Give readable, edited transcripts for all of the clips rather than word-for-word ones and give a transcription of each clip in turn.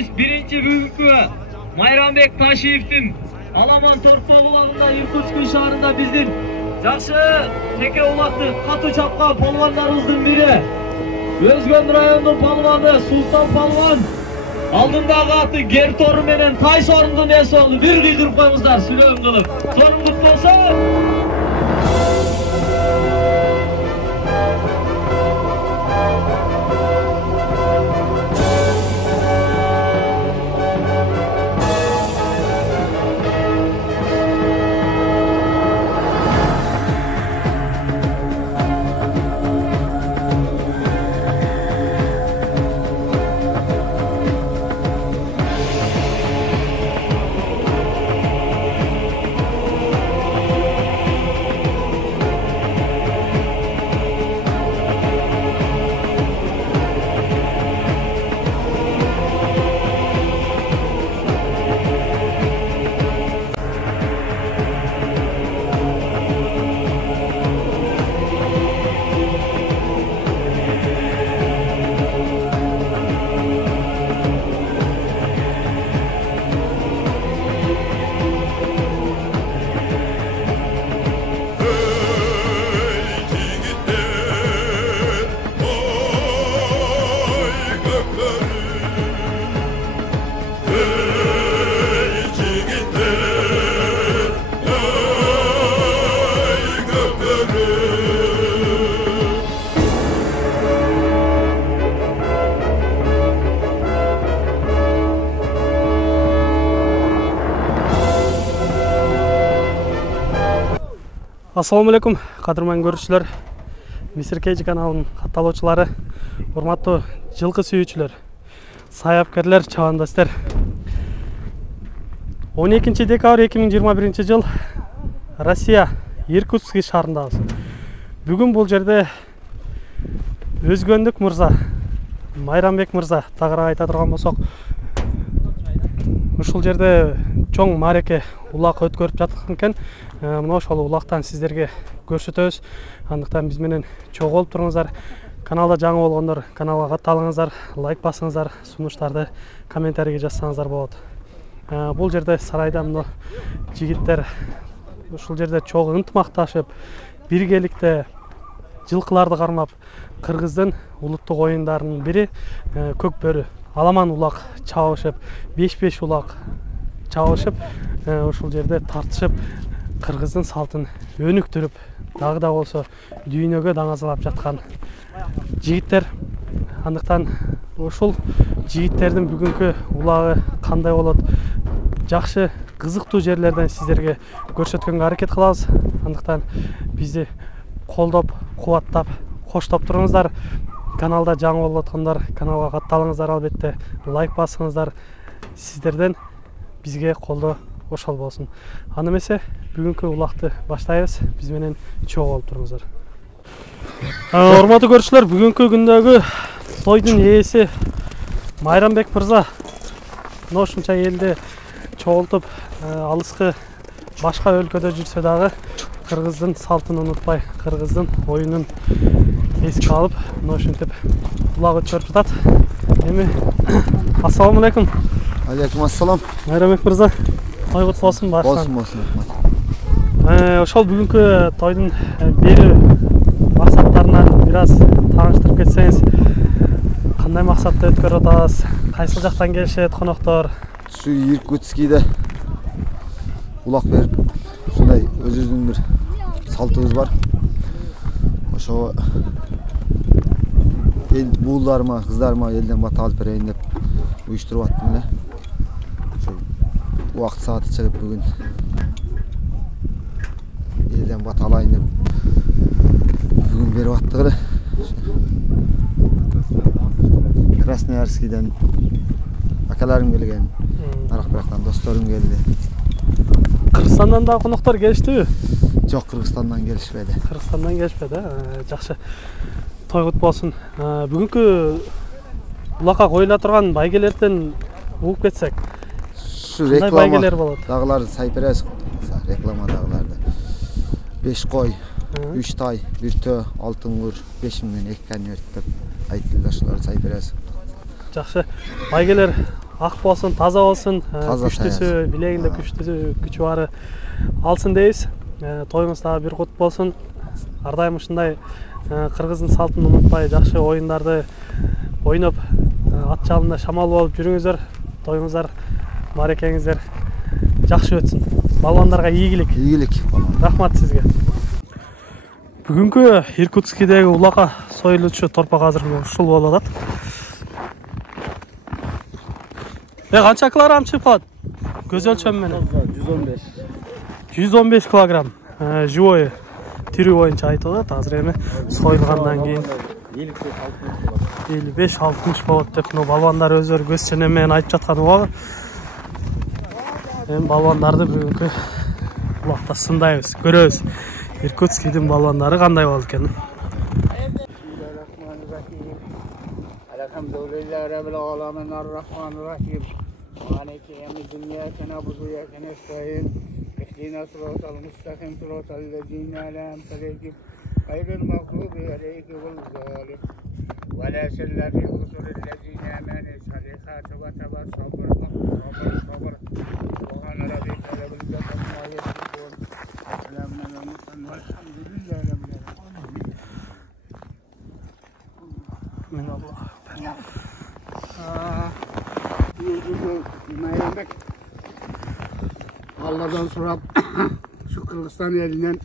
Rais birinci büyükü Mayranbek Taşiyev'tin Alaman Torkpağulağında Irkutsk şahrında bizden жақсы теке улақты қатты чапқан палуандарымыздың бірі. Өзгөн районының палуаны Султан Палуан. Алдындағы аты Герторы менен Тайсорындың есоғлы бір күйдіріп қойыңыздар, сүйлем қылып. Сорын құтты болсын. Ассалаумалейкум, қадырман көрушілер, Мисыр Кейджи каналының қатталуучылары, урматтуу жылқы сүйүүчүлөр, саябкерлер, чабандастар. 12 декабрь 2021 жыл Россия Иркутск шаарындабыз. Бүгүн бул жерде Өзгөндүк мырза, Майранбек мырза тагыраак айта турган болсок, ушул жерде чоң мареке улак өткөрүп жаткан экен. Мына ошол улактан сиздерге көрсөтөбүз. Андыктан биз менен чогулуп туруңуздар. Каналда жаңы болгондор каналга катталыңыздар, лайк басыңыздар, сунуштарды комментарийге жазсаңыздар болот. Бул жерде сарайда мына жигиттер ушул жерде чогуу ынтымакташып, биргеликте жылкыларды кармап, Кыргыздын улуттук оюндарынын бири көк бөрү аламан улак чабышып, 5-5 улак чабышып, ушул жерде тартышып, Кыргыздын салтын өнүктүрүп, дагы да болсо дүйнөгө даңазалап жаткан жигиттер. Андыктан ушул жигиттердин бүгүнкү улагы кандай болот? Жакшы, кызыктуу жерлерден сиздерге көрсөткөнгө аракет кылабыз. Андыктан бизди колдоп, кубаттап, коштоп туруңуздар. Каналда жаңы болуп аткандар каналга катталыңыздар, албетте лайк басыңыздар. Сиздерден бизге колдоо ошол болсун. Аны эмесе бүгүнкү улакты баштайбыз. Биз менен чогуу болуп туруңуздар. Урматтуу көрүүчүлөр, бүгүнкү күндөгү тойдун ээси Майранбек мырза мына ушунча элди чогултуп, алыскы башка өлкөдө жүрсө дагы Кыргыздын салтын унутпай, Кыргыздын оюнун эске алып, мына ушинтип улак өткөрүп жатат. Эми ассаламу алейкум. Алейкум ассалам. Майранбек мырза, той куту болсун башынан. Болсун. Ошол бүгүнкү тойдун берүү максаттарына бир аз тааныштырып кетсеңиз, кандай максатта өткөрүп атабыз? Кайсыл жактан келишет коноктор? Şu Irkutsk'de ulak berip, şunday özümüzdün bir saltımız var. Oşo el buğullarıma, kızlarıma elden batı alıp bereyim dep uyuşturup attım ele. Şu vakt saati çıkıp bugün elden batı alayın dep bugün berip attığı. Krasnoyarsk'den akalarım gelgen. Araq-biraqtan dostlarım geldi. Kırgızstandan da konoktор келиштиби? Жок, Кыргызстандан келишпеди. Кыргызстандан келишпеди. Жакшы. Той кут болсун. Бүгүнкү улакка коюла турган байгелерден угуп кетсек. Şu reklama байгелер болот? Дагыларды сайперес рекламадагыларды. 5 кой, 3 тай, 1 тө, алтын кур, 5000 мен 2 конверт деп айтылды, шуларды сайперес. Жакшы. Байгелер ак болсун, таза болсун, Таза күчтүүсү, билегинде күчү бары алсын дейбиз. Тоюңуз дагы бир кут болсун. Ар дайым ушундай кыргыздын салтын унутпай, жакшы оюндарды ойноп, ат жалында шамал болуп жүрүңүздөр. Тоюңуздар, мааракеңиздер жакшы өтсүн. Балбандарга ийгилик. Ийгилик. Рахмат сизге. Бүгүнкү Иркутскидеги улакка союлуучу торпак азыр ушул болуп атат. Канча килограмм чыгып калат? Көз өлчөм менен 115. 115 килограмм. Живой тирүү боюнча айтып атат. Азыр эми союлгандан кийин 55-60 болот деп балбандар өздөрү көз ченем менен айтып жаткан убагы. Эми балбандарды бүгүнкү улакта сындайбыз, көрөбүз. Иркутскийдин балбандары кандай болот экен? Elhamdülillah Rabbil Alamin Ar-Rahmanir-Rahim. Maliki yevmiddin iyyake na'budu ve iyyake nestaîn. İhdina sıratal mustaqim sıratal lezîne en'amte aleyhim gayril mağdûbi aleyhim ve'd-dâllîn. Ve lâ sellati usulil lezîne âmenû salihâti ve tabas sabr. Subhane rabbike rabbil izzati amma yasifûn. Selamun alel murselîn ve'lhamdülillahi rabbil âlemin. Allah'dan sonra şu Kırgızistan elinden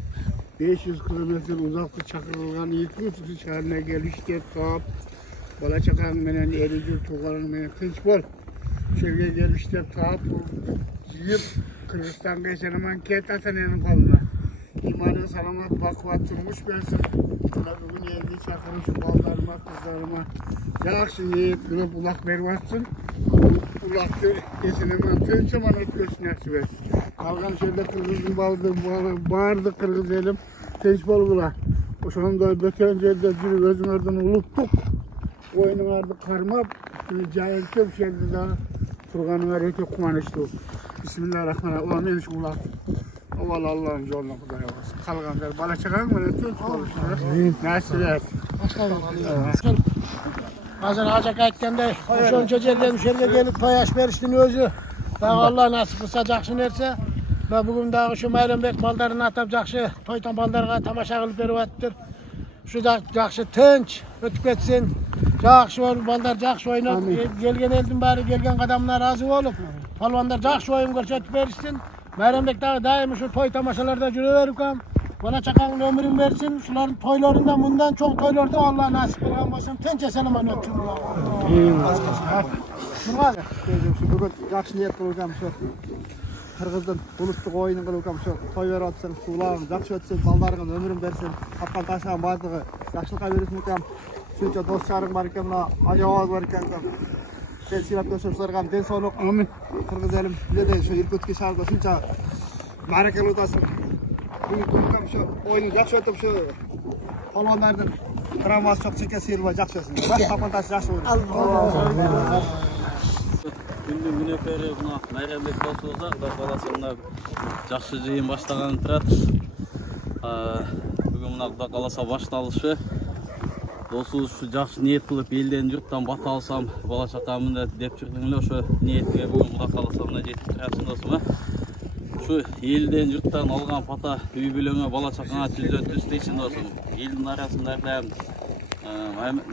500 kilometre uzakta çakırılgan Irkutsk şehrine gelişte kap bala çakan menen erici tuğanın menen kınç bol şehirge gelişte kap jiyip Kırgızstan'a geçenemen ket atanenin koluna imanın salamat bakvat turmuş versin bugün yergi çakırmış ballarıma kızlarıma jakşı niyet kılıp ulak berbatsın ulaktı geçenemen tınçaman ötkürsün nasip etsin. Kalgan şöyle Kırgız'ın bağırdı Kırgız elim teş bolgula. O sonunda böten yerde жүрүп özüңөрдөн улуттук oyunlardı karmap jayıl köp şerde daha turganıma öte kumanıştı. Bismillahirrahmanirrahim. Men şu ulak avval Allah'ın yoluna Kuday olsun. Kalganlar bala çakan mı teş boluştu. Nasip etsin. Hazır hacak aytganda oşonço жерден şerge gelip toyaş beriştin özü. Allah nasip kılsa jakşı nerse. Ve bugün daha şu Mayranbek baldarını atıp jakşı toytan baldarga tamaşa kılıp berip attılar. Şu da jakşı tınç ötüp ketsin. Jakşı balдар jakşı oynap gelgen eldin bari gelgen adamlar razı olup palvandar jakşı oyun görsetip berişsin. Mayranbek daim şu toy tamaşalarda жүрüp kam. Bana çakanın ömrün versin. Şuların toylarından bundan çok toylarda Allah nasip kılgan bolsun. Tınç eseleman öpsün. Bugün jakşı niyet kılgam şu Kırgızdın uluttuk oyunun kılgam şu toy berip atsın, ulağın jakşı ötsün, baldarıgın ömrün bersin, kapkan taşıgan bardygy jakşylykka bersin ukam. Şunça dost çarık bar eken, ajabaz bar eken. Sen silap göstergem den soğuk. Amin. Kırgız elim bize şu Irkutsk şahrında şunça marakeli otasın. Bugün şu oyunu jakşı ötüp şu palvandardın travması çok çeke sıyırma jakşı ötsün. Kapkan taşı jakşı olur. Күндүн күнөкөрү мына Майрамбек досу болсо, Кудай кааласа мына жакшы жыйын баштаганы турат. Бүгүн мына Кудай кааласа башталышы. Досубуз ушу жакшы ниет кылып элден журттан бата алсам, бала чакамды деп жүрдүм эле ошо ниетке бүгүн Кудай кааласа мына жетип турасың досум. Ушу элден журттан алган бата үй бүлөңө бала чакаңа түздөн түз тийсин досум. Элдин арасында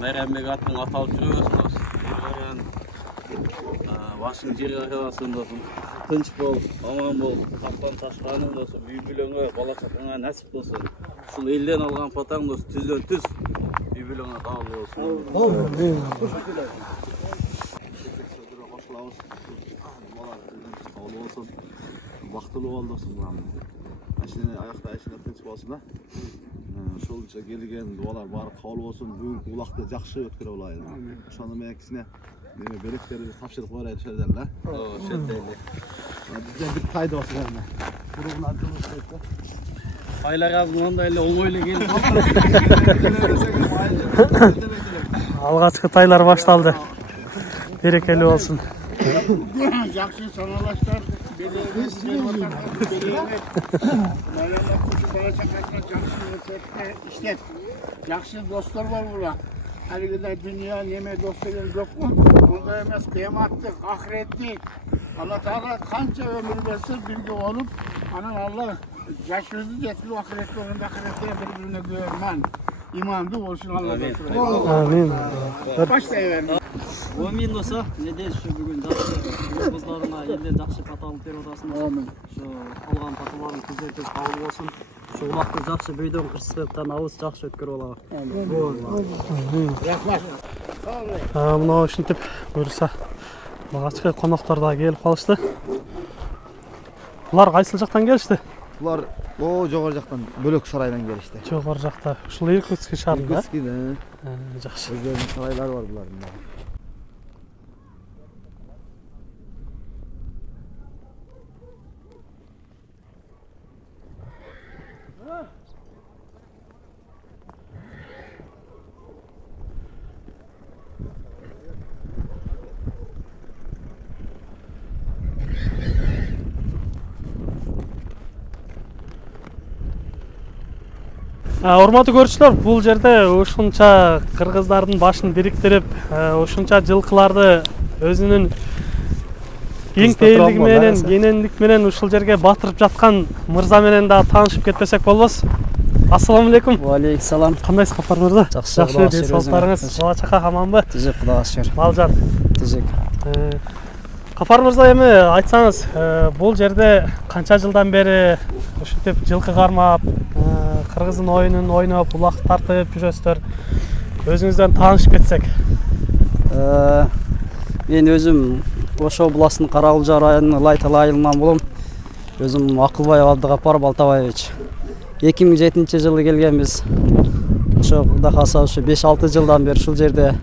Майрамбек атын аталып жүрөбүз досум. Başın jeri ayalaсын досым. Тынч бол, аман бол, капкан ташканың досым, үй бүлөңө, бала чакаңа насип болсун. Ушул элден алган патаң дос түздөн түз үй бүлөңө кабыл болсун. Амин. Кабыл болсун. Бактылуу бол досум. Ашыны аякта ашыны тынч болсун да. Ошолчо келген дуалар баары кабыл болсун. Бүгүнкү улакты жакшы өткөрө алайлы. Ошону мен кичине Neme bereklerimizi tapşırıp oraya düşerler la. Şeddeyli. Bizden bir kaydı olsun yani. Grubun adını söyledi. Aylar az bundan öyle oğuyla gelip. Algaçkı taylar başlandı. Berekeli olsun. Jakşı sanalaşlar. Jakşı dostlar var burada. Halbuki dünya neme dostlarım yok mu? Onda emez kıyamattık, ahirettik. Allah Teala kança ömür versin bilgi olup anan Allah yaşınızı getiriyor ahirette olunda ahirette birbirine güvenmen. İmandı olsun Allah dostlarım. Amin. Başlayıverin. Amin do'stlar, ne deysiz shu bugun qizlarına elden yaxshi patalib berib o'tasizlar. Amin. Shu qolgan patalarim ko'zaytiz qabul bo'lsin. Shu vaqtni yaxshi bo'ydan qirsiqdan avuz yaxshi o'tkirib oladi. Rahmat. Мына ушинтип буюрса багачкы коноктор да келип калышты. Булар кайсыл жактан келишти? Bular o jogor jaqdan bölök saraydan gelişti. Жогору жакта. Ушул Иркутский шаарында. Иркутскийде Жакшы. özlerinin sarayları var buların. Урматтуу көрүүчүлөр, бул жерде ушунча кыргыздардын башын бириктирип, ушунча жылкыларды өзүнүн кең тейлиги менен, кенендик менен ушул жерге батырып жаткан мырза менен да таанышып кетпесек болбос. Ассаламу алейкум. Ва алейкум салам. Кандайсыз Капар мырза? Жакшы, денсаулыктарыңыз, бала чака аманбы? Түзүк, Кудайга шүкүр. Балжан. Түзүк. Капар мырза, эми айтсаңыз, бул жерде канча жылдан бери ушинтип жылкы кармап, кыргыздын оюнун ойноп, улак тартып жүрөсүздөр. Өзүңүздөн таанышып кетсек. Мен өзүм Ошо областынын Каракулжа районунун Лайтал айылынан болом. Өзүм Акылбаев Абдыгапар Балтабаевич. 2007 жылы келгенбиз. Ошо Кудай кааласа ушу 5-6 жылдан бери ушул жерде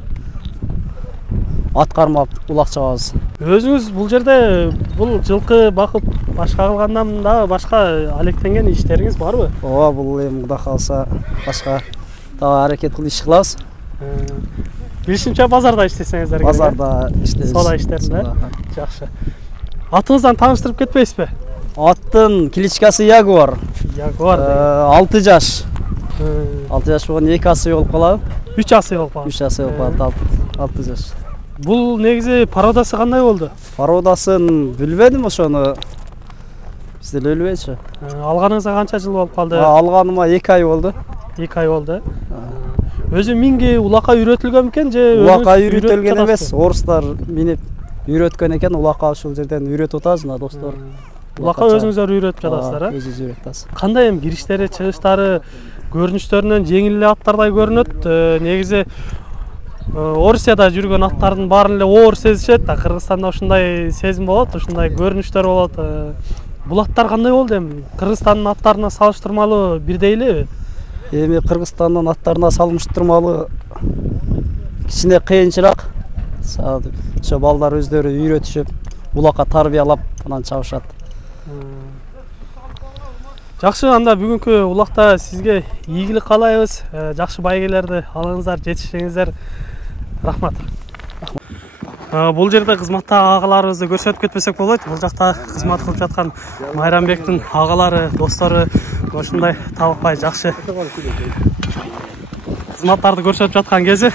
ат кармап улак чабабыз. Өзүңүз бул жерде бул жылкы бакып башка кылгандан да башка алектенген иштериңиз барбы? Ооба, бул эми Кудай кааласа башка дагы аракет кылып иш кылабыз. Билишимче базарда иштесеңиздер керек. Базарда иштейбиз. Соода иштеринде. Жакшы. Атыңыздан тааныштырып кетпейсизби? Аттын кличкасы Ягуар. Ягуар. 6 жаш. 6 жаш болгон 2 асы болуп калат. 3 асы болуп калат. 3 асы болуп калат. 6 жаш. Бул негизи породасы кандай болду? Породасын билбедим ошону. Бизде өлбөйчү. Алганыңызга канча жыл болуп калды? Алганыма 2 ай болду. 2 ай болду. Өзү минги улакка үйрөтүлгөн экен же? Улакка үйрөтүлгөн эмес, орустар минип үйрөткөн экен, улакка ушул жерден үйрөтүп атабыз мына достор. Улакка өзүңүздөр үйрөтүп жатасыздар, а? Өзүңүз үйрөтүп атасыз. Кандай эми кириштери, чыгыштары көрүнүштөрүнөн жеңил эле аттардай көрүнөт. Негизи Орусияда жүргөн аттардын баарын эле оор сезишет, Кыргызстанда ушундай сезим болот, ушундай көрүнүштөр болот. Бул аттар кандай болду эми? Кыргызстандын аттарына салыштырмалуу бирдей элеби? Эми Кыргызстандын аттарына салыштырмалуу кичине кыйынчыраак. Ошо балдар өздөрү үйрөтүшүп, улакка тарбиялап анан чабышат. Жакшы, анда бүгүнкү улакта сизге ийгилик каалайбыз. Жакшы байгелерди алыңыздар, жетишиңиздер. Рахмат. Бул жерде кызматтагы агаларыбызды көрсөтүп кетпесек болот. Бул жакта кызмат кылып жаткан Майрамбектин агалары, достору ошундай табыкпай жакшы кызматтарды көрсөтүп жаткан кези.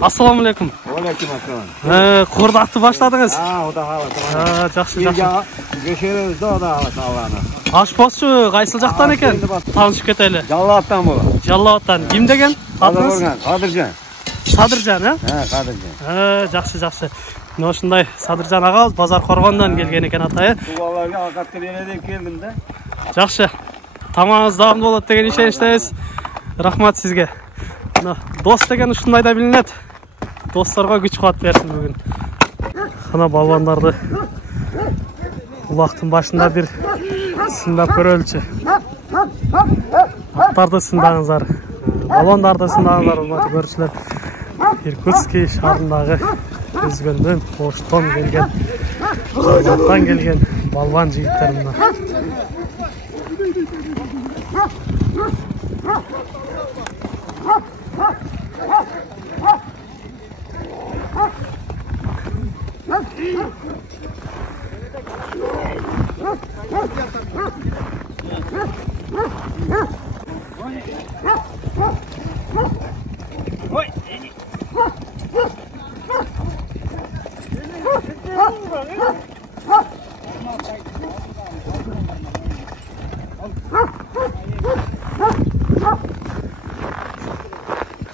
Ассаламу алейкум. Алейкум ассалам. Курдакты баштадыңыз. Уда калат. Жакшы, жакшы. Кешеребиз да уда калат Алланы. Ашпозчу кайсыл жактан экен? Таанышып кетели. Жаллаттан болот. Жаллаттан. Ким деген? Атыңыз? Кадыржан. Садыржан, Кадыржан. Жакшы, жакшы. Мына ушундай Садыржан агабыз Базар Коргондон келген экен атайы. Баларга акат береле деп келдим да. Жакшы. Тамагыңыз дагым болот деген ишеничтебиз. Рахмат сизге. Мына дос деген ушундай да билинет. Досторго күч кубат берсин бүгүн. Ана балбандарды улактын башында бир сындап көрөлүчү. Аттарды сындаңыздар, балбандарды сындаңыздар, урматтуу көрүүчүлөр. Иркутский шаарындагы Өзгөндөн, Оштон келген, Жалаттан келген балбан жигиттер мына.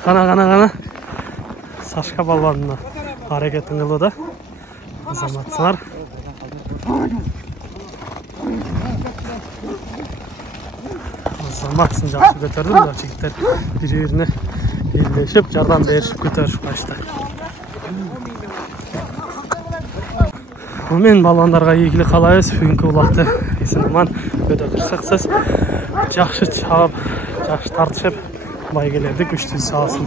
Qana. Sashka balvanın hareketin kılıdı. Azamatsınlar. Azamatsın жақсы көтерді. Бұлар жігіттер бір-біріне елдешіп, жардам берішіп көтеріп қашты. Мен баландарға игілік қалайыз. Бүгінгі улақты есіміман өте қырсықсыз. Жақсы чағып, жақсы тартышып, байгелерді күшті салсын.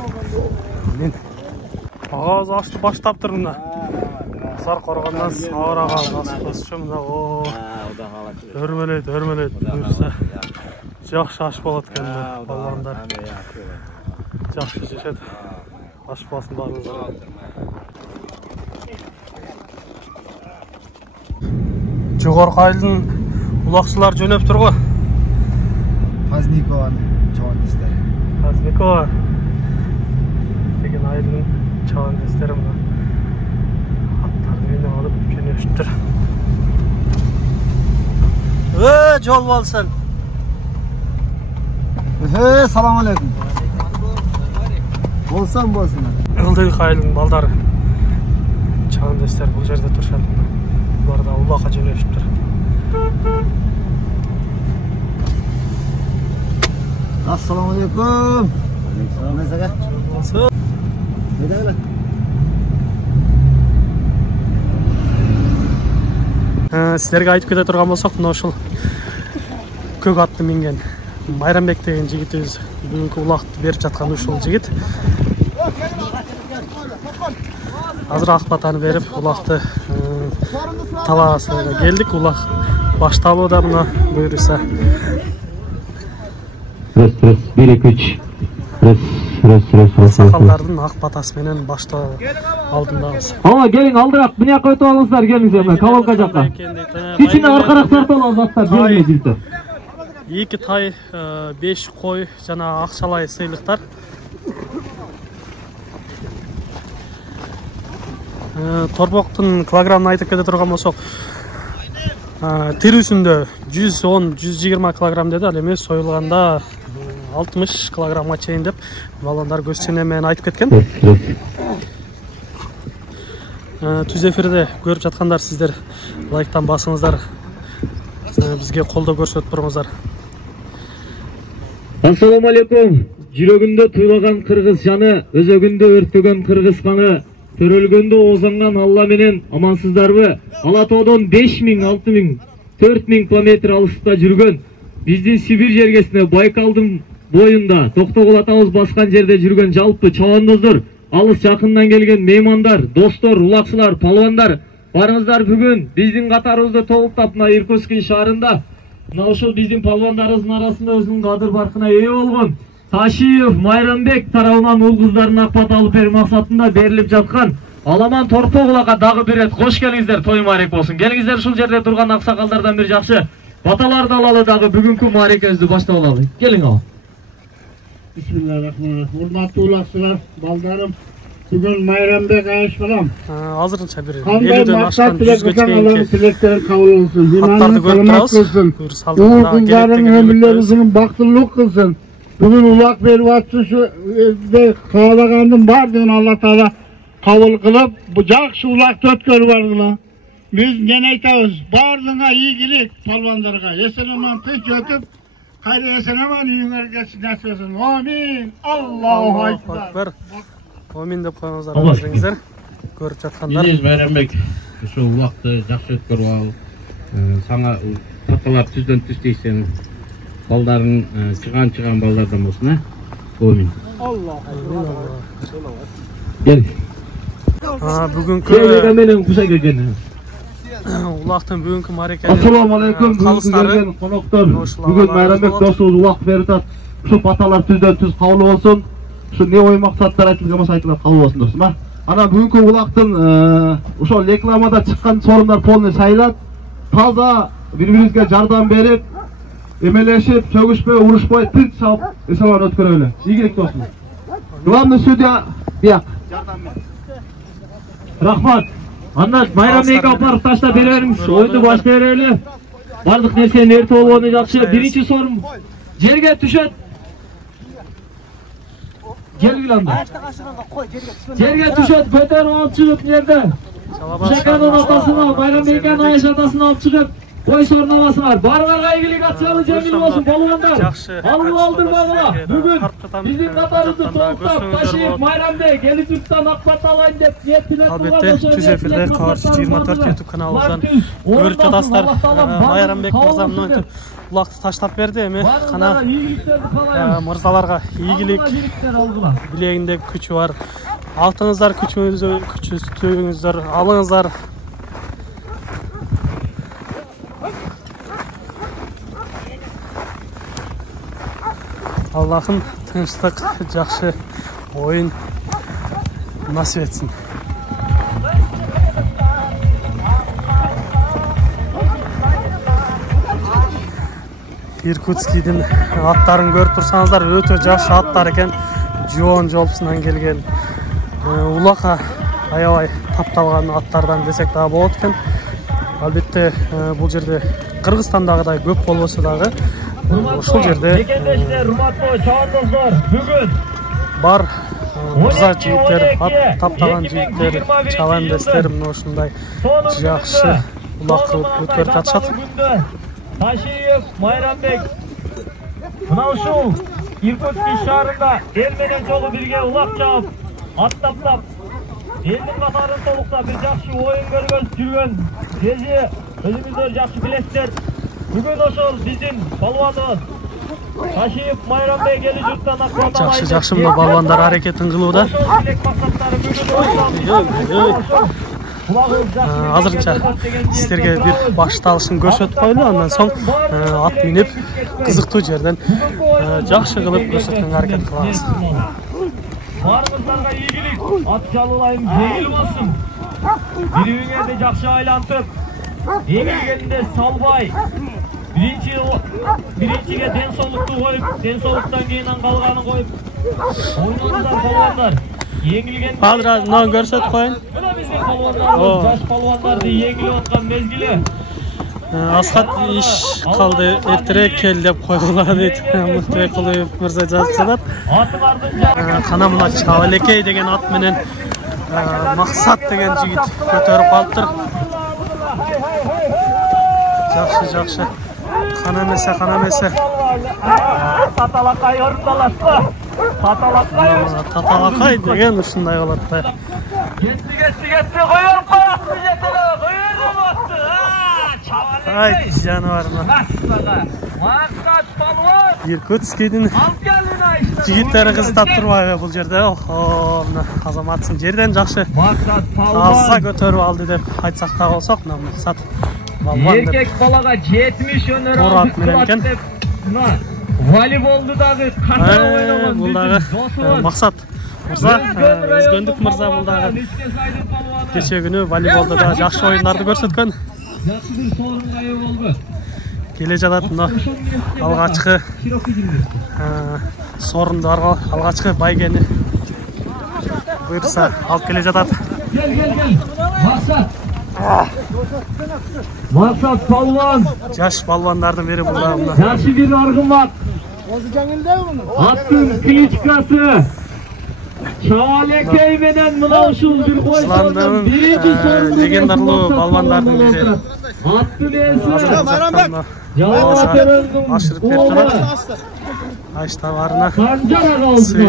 Мен ағаз ашты баштап тұрмына. Қызар қорғаннан сауыр ағаз қосшы мұна. Өрмелейді. Бұйырса жақсы аш болады кәнді баландар. Жақсы жешеді. Аш болсын барыңыздар. Жоғарғы айылдың ұлақшылар жөнеп тұр ғой. Пазникованың жауандестері. Пазникова деген айылдың жауандестері мұна. Аттарды мені алып жөнеп тұр. Жол болсын. Салам алейкум. Болсын. Ылдый айылдың балдары жауандестер бұл жерде тұршады. Бұлар да ұлақа жөнеп тұр. Assalamu alaikum. Сіздерге айтып кете тұрған болсақ, мына ушул көк атты минген Майрамбек деген жігітіміз бүгінгі улақты беріп жатқан ушул жігіт. Азыр ақпатаны беріп улақты таласына келдік. Улақ башталуда мына бұйырса. Сақалдардың ақ батасыменен башта алдындағыз. Келin алдырақ, бұны яққа өтіп алыңыздар, келіңіздер, колонка жаққа. Кішіне арқарақ тарта алыңыздар, келіңіздер. 2 тай, 5 қой, жана ақшалай сыйлықтар. Торбоқтың килограмын айтып кете тұрған болсақ, тирүүсүндө 110-120 килограмм деді, ал емес сойылғанда 60 килограммға чейин деп баландар көзченемен айтып кеткен. Түз эфирде көріп жатқандар сіздер лайктан басыңыздар, бізге қолдау көрсетіп тұрыңыздар. Ассаламу алейкум. Жүрөгүндө туйлаған кыргыз жаны, өзөгүндө өрттөгөн кыргыз каны, төрөлгөндө озонган Алла менен амансыздарбы? Алатоодон 5000, 6000, 4000 километр алыста жүргөн биздин Сибирь жергесине Байкалдын боюнда Токтогул атабыз баскан жерде жүргөн жалпы чабандоздор, алыс жакындан келген меймандар, достор, улакчылар, палвандар, барыңыздар бүгүн биздин катарыбызда толуктап мына Иркутский шаарында мына ушул биздин палвандарыбыздын арасында өзүнүн кадыр баркына ээ болгон Ташиев Майрамбек тарабынан угуздарын акпат алып берүү максатында берилип жаткан Аламан Торпогулага дагы бир рет кош келиңиздер, той маарек болсун. Келиңиздер, ушул жерде турган аксакалдардан бир жакшы баталарды алалы дагы бүгүнкү маарекебизди баштап алалы. Келиң ага. Bismillahirrahmanirrahim. Урматтуу улакчылар, балдарым, бүгүн Майрамбек айыш балам. Азырынча бир Кандай 50ден максат ашкан тилек 100ге кылсаң Аллах чейинки тилектер кабыл болсун. аттарды көрүп турабыз. Кыздарын өмүрлөрүңүзүн бактылуу кылсын. Бүгүн улак берип атышы каалагандын баардыгын Алла Таала кабыл кылып, бу жакшы улакты өткөрүп алгыла. Биз не айтабыз? Баардыгына ийгилик, палвандарга эсен-аман тынч өтүп, кайра эсен-аман үйүңөргө насип болсун. Амин. Аллаху акбар. Амин деп коюңуздар, азырыңыздар. Көрүп жаткандар. Биз Майрамбек ушул убакытты жакшы өткөрүп алып, сага таталар түздөн түз дейсең, балдарың чыган балдардан болсун, а? Амин. Гел. Бүгүнкү менен куша келген. Улактын бүгүнкү маарекеси. Ассаламу алейкум. Бүгүн коноктор, бүгүн Майрамбек досубуз улак берип атат. Ушул баталар түздөн түз кабыл болсун. Ушул не ой максаттар айтылган болсо айтылат кабыл болсун достум, а? Ана бүгүнкү улактын ошол рекламада чыккан сорундар полный сайлат. Таза бири-бирибизге жардам берип, эмелешип, чөгүшпөй, урушпой, тынч чалып, эсен-аман өткөрөлү. Ийгилик досум. Главный судья бияк. Рахмат. Анда Майрамбек апарып таштап бере бериңиз. Ойду баштай берели. Бардык нерсенин эртип болгону жакшы. Биринчи сорун жерге түшөт. Gel Gülanda. Ayakta kaşığında koy gerge. Жерге düşet көтөрүп алып чыгып жерден. Шеканын атасына, Байрамбекенин Айш атасына алып чыгып, кой сорнамасыңар. Барыңарга ийгилик атчалы жеңил болсун балуандар. Алып алдырмагыла. Бүгүн биздин катарыбызды толуктап Ташиев Майрамбек Элизүрттөн акпат алайын деп ниеттенет. Албетте түз эфирде Кабарчы 24 YouTube каналыбыздан көрүп жатасыздар. Майрамбек мырза мынтип улакты таштап берди. Эми кана мырзаларга ийгилик, билегинде күчү бар. Алтыңыздар, күчүңүздөр, алыңыздар. Аллахым тынчтык, жакшы оюн насип этсин. Иркутскийдин аттарын көрүп турсаңыздар, өтө жакшы аттар экен. Жоон жолпусунан келген. Улака аябай тапталган аттардан десек дагы болот экен. Албетте бул жерде Кыргызстандагыдай көп болбосо дагы ушул жерде бар мырза жигиттер, ат таптаган жигиттер, чабандестер мына ушундай жакшы улак кылып өткөрүп жатышат. Ташиев Майрамбек мына ушул Иркутский шаарында эл менен жолу бирге улак чаап, ат таптап, элдин катарын толуктап бир жакшы оюн көргөзүп жүргөн кези өзүңүздөр жакшы билесиздер. Бүгүн ошол биздин балуаныбыз Ташиев Майрамбек Элизүрттөн акпат жакшы мына балуандар аракетин кылууда. Азырынча сиздерге бир башталышын көрсөтүп коелу, андан соң ат минип кызыктуу жерден жакшы кылып көрсөткөнгө аракет кылабыз. Баарыңыздарга ийгилик, ат жалуулайым жеңил болсун. Бири-бириңерди жакшы айлантып, эгилгенде салбай, биринчиге ден соолукту коюп, ден соолуктан кийин калганын коюп, ойнаңыздар балуандар. Азыр мынаны көрсөтүп коюн. Мына биздин балуандарыбыз жаш балуандарды еңилип аткан мезгили. Асхат иш калды, эртерээк кел деп койгула дейт. Муктайкулов мырза жазып жатат. Кана мына Чабалекей деген ат менен Максат деген жигит көтөрүп алыптыр. Жакшы. Кана эмесе. Таталакай орундалатпы. Таталакай деген ушундай болот да. Кетти, коюп коясыз жетеле, коюп атты. Ай, жаныбарым. Максат балуан. Иркутскийдин жигиттери кызытап турбайбы бул жерде? Мына Азаматсын жерден жакшы таза көтөрүп алды деп айтсак да болсок, мына Максат балуан деп. Эркек балага 70 өнөр менен деп. Мына волейболду дагы ката ойногон бул дагы Максат мырза, Өзгөндүк мырза бул дагы кече күнү волейболдо да жакшы оюндарды көрсөткөн. Жакшы бир соорунга ээ болду. Келе жатат мына алгачкы сорунду алгачкы байгени буйрса алып келе жатат. Гел. Максат балуан. Жаш балуандардын бири бул да. Жакшы бир аргымак. Аттын кличкасы Чабалекей менен мына ушул бир койсондун биринчи сорунду легендарлуу балуандардын бири. Аттын ээси Майрамбек. Ашырып берип жатат. Айш табарына Санжар ага болсун.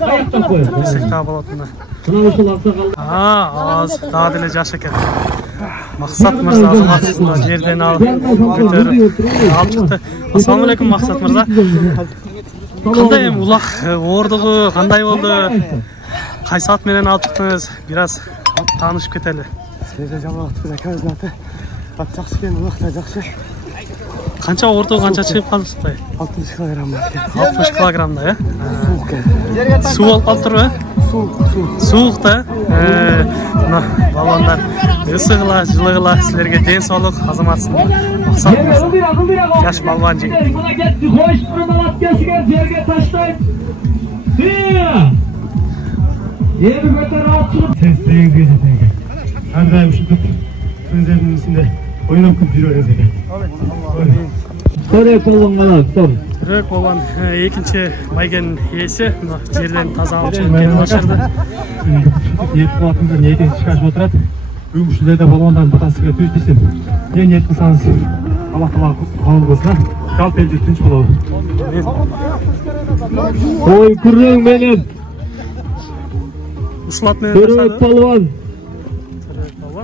Аяктап коюп. десек да болот мына. Мына ушул аксакал. Аз дагы деле жаш экен. Максат мырза Азаматсызды жерден алып көтөрүп алып чыкты. Ассалам алейкум Максат мырза. Кандай эми улак оордугу кандай болду? Кайсы ат менен алып чыктыңыз? Бир аз таанышып кетели. Сиздерге жамаат менен ат жакшы экен, улак да жакшы. Канча оордугу канча чыгып калдыңызбы? 60 килограмм. 60 килограммда, э? Суук экен. Суу болуп калыптырбы? Суук да. Мына балуандар ысыгыла, жылыгыла силерге ден соолук, Азаматсын. Максат мырза. Жаш балуан жигит. Мына кетти, коюш менен ат кесиген жерге таштайт. Эми көтөрүп алып чыгып тестегизге жетеге. Ар дайым ушинтип өздөрүнүн ичинде ойноп жүрөбүз экен. Көрөп болгон гана, Жүрек болған екінші байгенің иесі жерден таза алып келіп башарды. Ниет қуатыңызды ниеттен шығарып отырады. Бүгін шілдеде болғандан батасыға төз дейсен. Не ниет қылсаңыз, Аллах Тағала қабыл болсын. Жалпы елде тыныш болады. Ой күрең менен. Ушылат менен Жүрек палуан.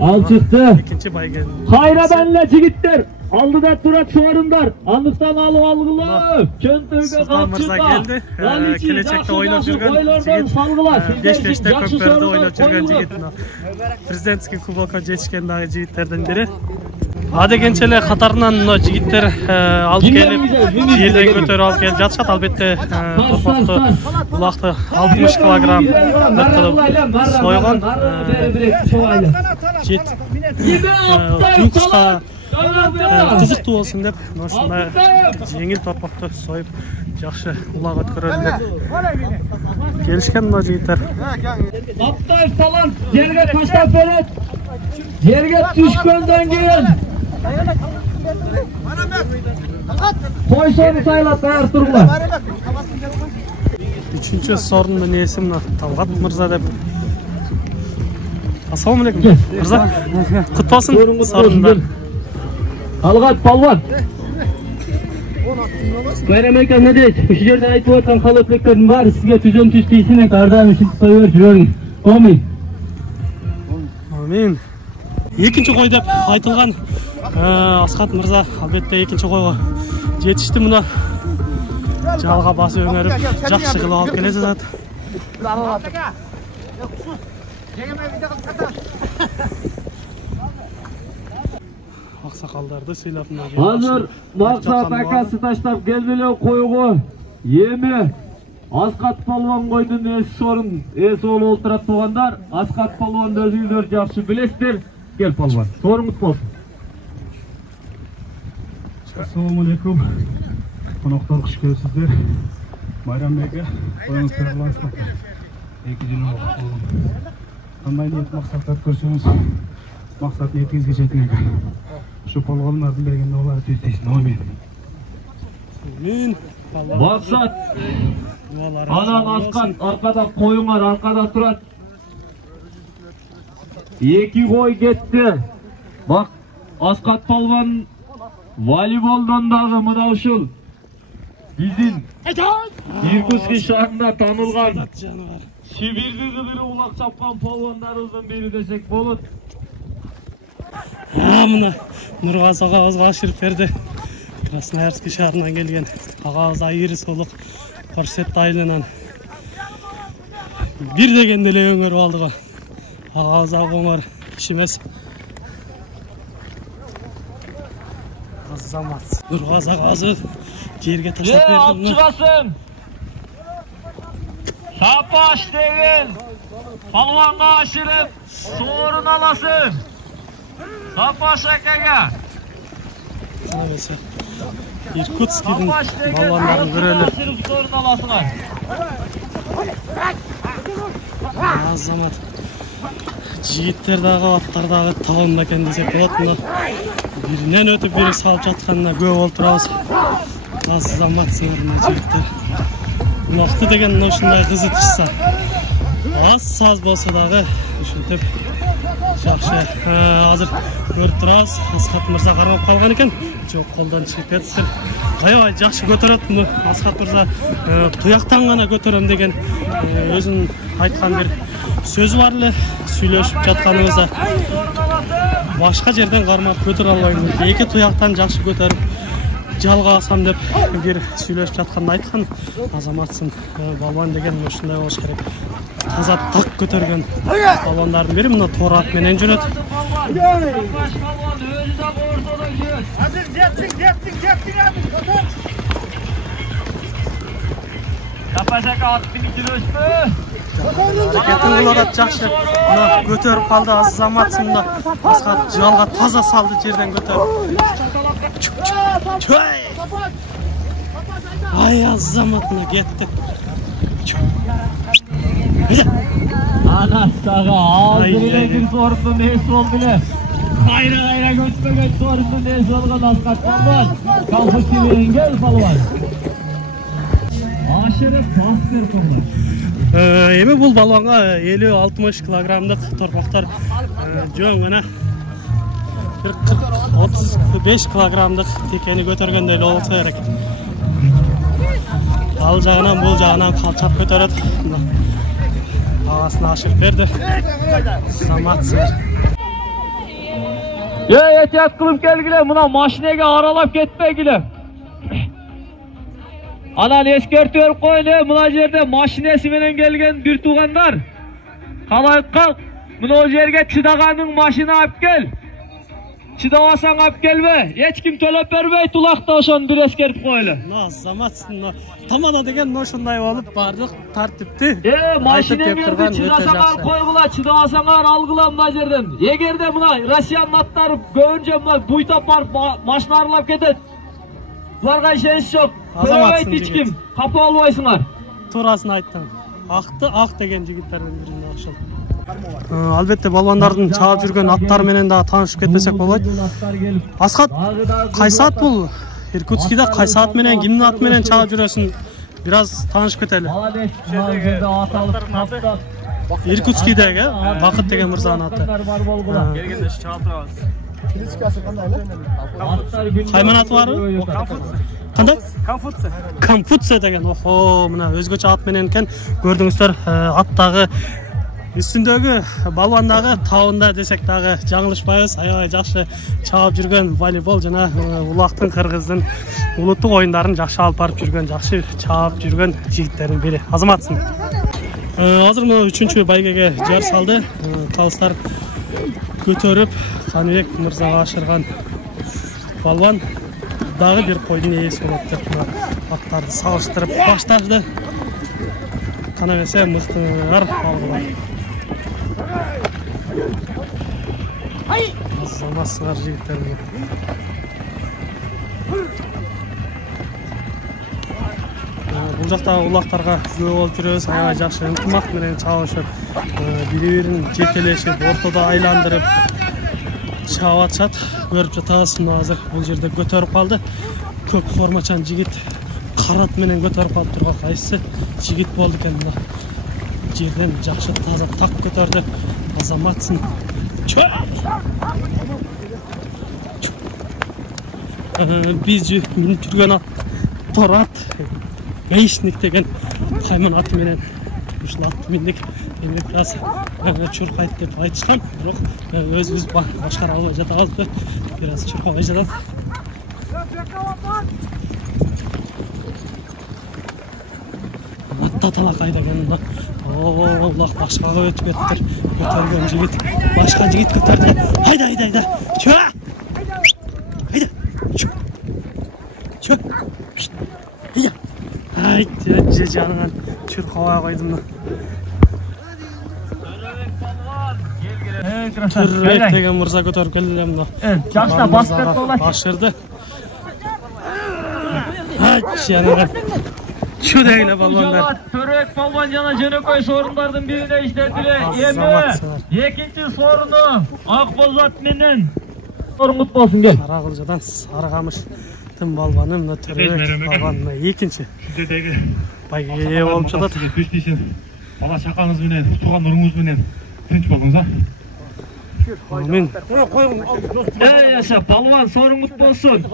Ал çıktı. Екінші байген. Hayradanla jigitler. Aldıda turat şuarınдар. Anlıktan alıp algılar. Çöntürge kapçıqa. Келечекте ойнап жүрген жигит. 5-5-те көкбөрдө ойнап жүрген жигит. Президентский кубокко жетишкен дагы жигиттерден бири. Адегенчеле катарынан жигиттер алып келип, жерден көтөрүп алып келип жатышат. Албетте торпокту, булакты 60 килограмм кылып сойгон. Жет. Юкска кызыктуу болсун деп ушундай жеңил торпокту союп жакшы улак өткөрөлү деп келишкен мына жигиттер. Аптаев талант жерге таштап берет. Жерге түшкөндөн кийин койсону сайлап баары тургула. Үчүнчү сорунун ээси мына Талгат мырза деп. Ассаламу алейкум. Мырза. Кут болсун сорундар. Талгат палван. Bayram ekan ne deydi? Şu yerden aytып atkан калыптыктердин баары сизге түзөн түштейсин, ар дайым ушинтип кое бер жүрөгүң. Амин. Амин. Экинчи кой деп айтылган Асхат мырза албетте экинчи койго жетишти. Мына жалга басып өңөрүп жакшы кылып алып келе жатат. Аксакалдарды сыйлап мына Азыр максат акасы таштап келди эле койго. Эми Асхат палван койдун эс сорун эс болуп отурат туугандар. Асхат палванды өзүңүздөр жакшы билесиздер. Кел палван. Сорунуз болсун. Ассаламу алейкум. Коноктор куш көрүпсүздөр. Байрам эке, коюңуз кыргыласыздар. 2 жыл болду. Кандай ниет максаттарды көрсөңүз, максат ниетиңизге жетиң экен. Şu polvonlardan bergen dolar tüysteysin. Amin. Amin. Maksat. Anan Askat arkada koyunlar arkada turat. 2 koy gitti. Bak Askat polvon voleyboldan dagı mına uşul bizim Irkutsk şahrında tanılgan Sibir'de bir ulak çapkan polvonlarımızdan biri desek bolot. Мына Нургазы агабызга ашырып берди. Красноярский шаарынан келген агабыз айыры солук Корсет айылынан бир дегенде эле өңөрүп алды го. Агабыз оңор иш эмес. Азамат Нургазы агабызы жерге таштап берди. Алып чыгасың. Сапаш деген палванга ашырып сорун аласың. Сапаш акага. Иркутскийдин балбандарын көрөлү. Азамат жигиттер дагы аттар дагы табында экен десек болот. Мына биринен өтүп бири салып жатканына көп болуп турабыз. Азамат сыйырына жигиттер. Мыкты деген ушундай кызы тышса. Аз болсо дагы ушинтип жакшы. Азыр көрүп турабыз. Асхат мырза кармап калган экен. Жок колдон чыгып кетиптир. Аябай жакшы көтөрөт муну. Асхат мырза туяктан гана көтөрөм деген өзүнүн айткан бир сөзү бар эле. Сүйлөшүп жатканыбызда башка жерден кармап көтөрө албайм. 2 туяктан жакшы көтөрүп жалга басам деп бир сүйлөшүп жатканын айткан. Азаматсын балбан деген ушундай болуш керек. Таза так көтөргөн балбандардын бири мына тор ат менен жүрөт. Hazır jetting. Yapacak at binip жүрөсү. Кетин кылат жакшы. Мына көтөрүп калды Азаматсын да. Асхат жалга таза салды жерден көтөрүп. Ай Азамат мына кетти. Anasdaga ağzı sorunun nesi oldu ne? Hayra götürmek sorunun nesi oldu Askat Palvan. Kalkıp gelirin gel Palvan. Машырып басып берип коңдар. Эми бул балванга 50-60 килограммдык торпактар жөн гана 40-35 килограммдык текени көтөргөндөй эле болсо керек. Ал жагынан бул жагынан калчап көтөрөт. Агасына ашып берди. Саматсыздар. Ehtiyat kılıp gelgile, buna maşinege aralap ketmegile. Anan eskertip koyun, buna yerde maşinesi menen gelgen bir tuğanlar. Kalayıp kalk, buna o yerge çıdağanın maşina ap gel. Çıdavasan ap gelme, hiç kim tölep vermey, tulakta oşan bir eskertip koyun. Samatsın, tamada degen noşunday olup bardık tartipti. Maşinen geldi, çıdasan koygula, çıdavasan algıla buna yerden. Egerde buna Rusiyan atları görünce buna buytap barıp maşina aralap ketet. Bularga işeniş yok. Köröbeyt hiç kim, kapı albaysınlar. Турасына айттым. Ак деген жигиттердин бирине окшоп. Албетте балбандардын чаап жүргөн аттары менен дагы таанышып кетпесек болбойт. Аскат, кайсы ат бул? Иркутскийде кайсы ат менен, кимдин аты менен чаап жүрөсүн? Бираз таанышып кетели. Иркутскийдеги Бакыт деген мырзанын аты. Келгенде чаап турабыз. Кличкасы кандай эле? Кайман аты барбы? Кандай? Конфуций деген. Охо, мына өзгөчө ат менен экен. Көрдүңүздөр, аттагы үстүндөгү балбандагы табында десек дагы жаңылышпайбыз. Аябай жакшы чаап жүргөн волейбол жана улактын кыргыздын улуттук оюндарын жакшы алып барып жүргөн, жакшы чаап жүргөн жигиттердин бири. Азаматсың. Азыр мына 3-чү байгеге жар салды. Калыстар көтөрүп, Каныбек мырзага ашырган балбан дагы бир койдун ээси болот деп аттарды салыштырып баштады. Канабесе мыктыңар алгыла. Азаматсыңар жигиттерге. Бул жакта улактарга күбө болуп жүрөбүз. Аябай жакшы ынтымак менен чабышып, бири-бирин жетелешип, ортодо айландырып чаап атышат. Көрүп жатабыз, мына азыр бул жерде көтөрүп калды. Көк формачан жигит карат менен көтөрүп калып турган кайсы жигит болду экен мына. Жерден жакшы таза так көтөрдү. Азаматсың. Биз минип жүргөн ат Торат. Гаишник деген кайман аты менен ушул атты миндик. Эми бираз чуркайт деп айтышкан, бирок өзүбүз башкара албай жатабыз. Бираз чуркабай жатат. Атта талакай деген мына. Улак башкага өтүп кеттир. Көтөргөн жигит, башка жигит көтөрдү. Хайда. Чө! Хайда. Чө. Хайда. Айт, жанынан чуркабай койдум. Төрөбек деген мырза көтөрүп келди мына. Жакшына басып берип болот. Ашырды. Жанынан Şu değil balvanlar. Törek balvan jana jönököy sorundардын бирине иштетиле. Эми экинчи сорunu Акбозат менен sorun болсун кел. Сарагылжадан Сарыгамыштын балваны мына Төрөбек балваны экинчи. Жүзедеги байгеге болуп жатат. Түштейсин. Бала чакаңыз менен, тууган уруңуз менен тынч болуңуз, а? Мен Яша балван sorun болсун.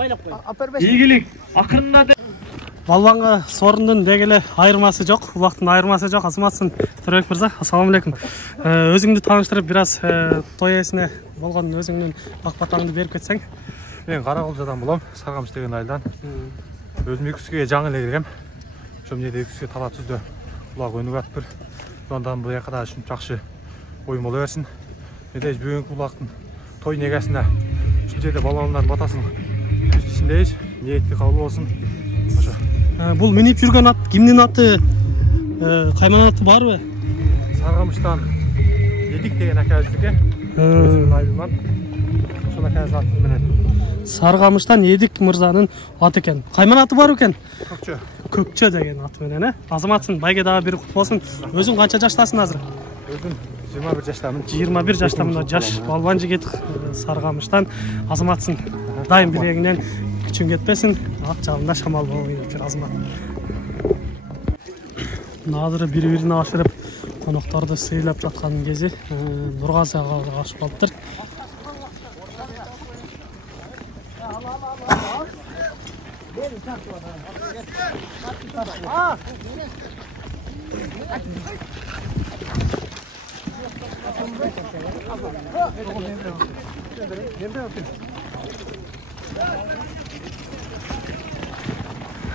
Ийгилик акырында балванга сорундун дегеле айырмасы жок, убактын айырмасы жок. Азаматсың Төрөбек мырза, ассаламу алейкум. Өзүңдү тааныштырып, бираз той эсине болгон өзүңдүн акбатаңды берип кетсең. Мен Карагылжадан болом, Саргамыш деген айылдан. Өзүм Иркутскийге жаңы эле киргем. Ошол жерде Иркутский Тала түздө улак өнүгүп атыптыр. Ондан бул жака да жакшы оюн боло берсин. Медеж бүгүнкү улактын той негесине ушул жерде балалардын батасын түздүсүн дейбиз. Ниети кабыл болсун. Ошо. Бул минип жүргөн ат кимдин аты? Кайман аты барбы? Саргамыштан Едик деген акабыздыкі. Өзүмдүн айылыман. Ошол акабыздын аты менен. Саргамыштан Едик мырзанын аты экен. Кайман аты бар экен? Көкчө. Көкчө деген аты менен, Азаматсың, байге дагы бир кут болсун. Өзүң канча жаштасың азыр? Өзүм 21 жаштамын. 21 жаштамын. Жаш балбан жигит Саргамыштан. Азаматсың. Дайым билегинен күчүң кетпесин. Ат жагында шамал болуп жүрүп Азамат. Nazırı birbirine aşırıp konoqtарды сыйлап жатқан кези Нұрғазы ағаға ашып қалыптыр.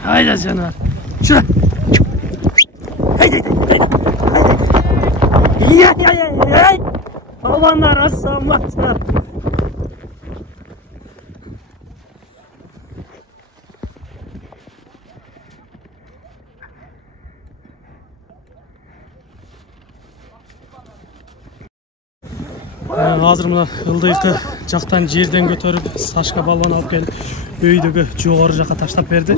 Haydi canım. Şuraya. Haydi. Баландар ассаматсыздар. Азыр мына ылдыйкы жактан жерден көтөрүп Сашка балбан алып келип өйдөгү жогору жакка таштап берди.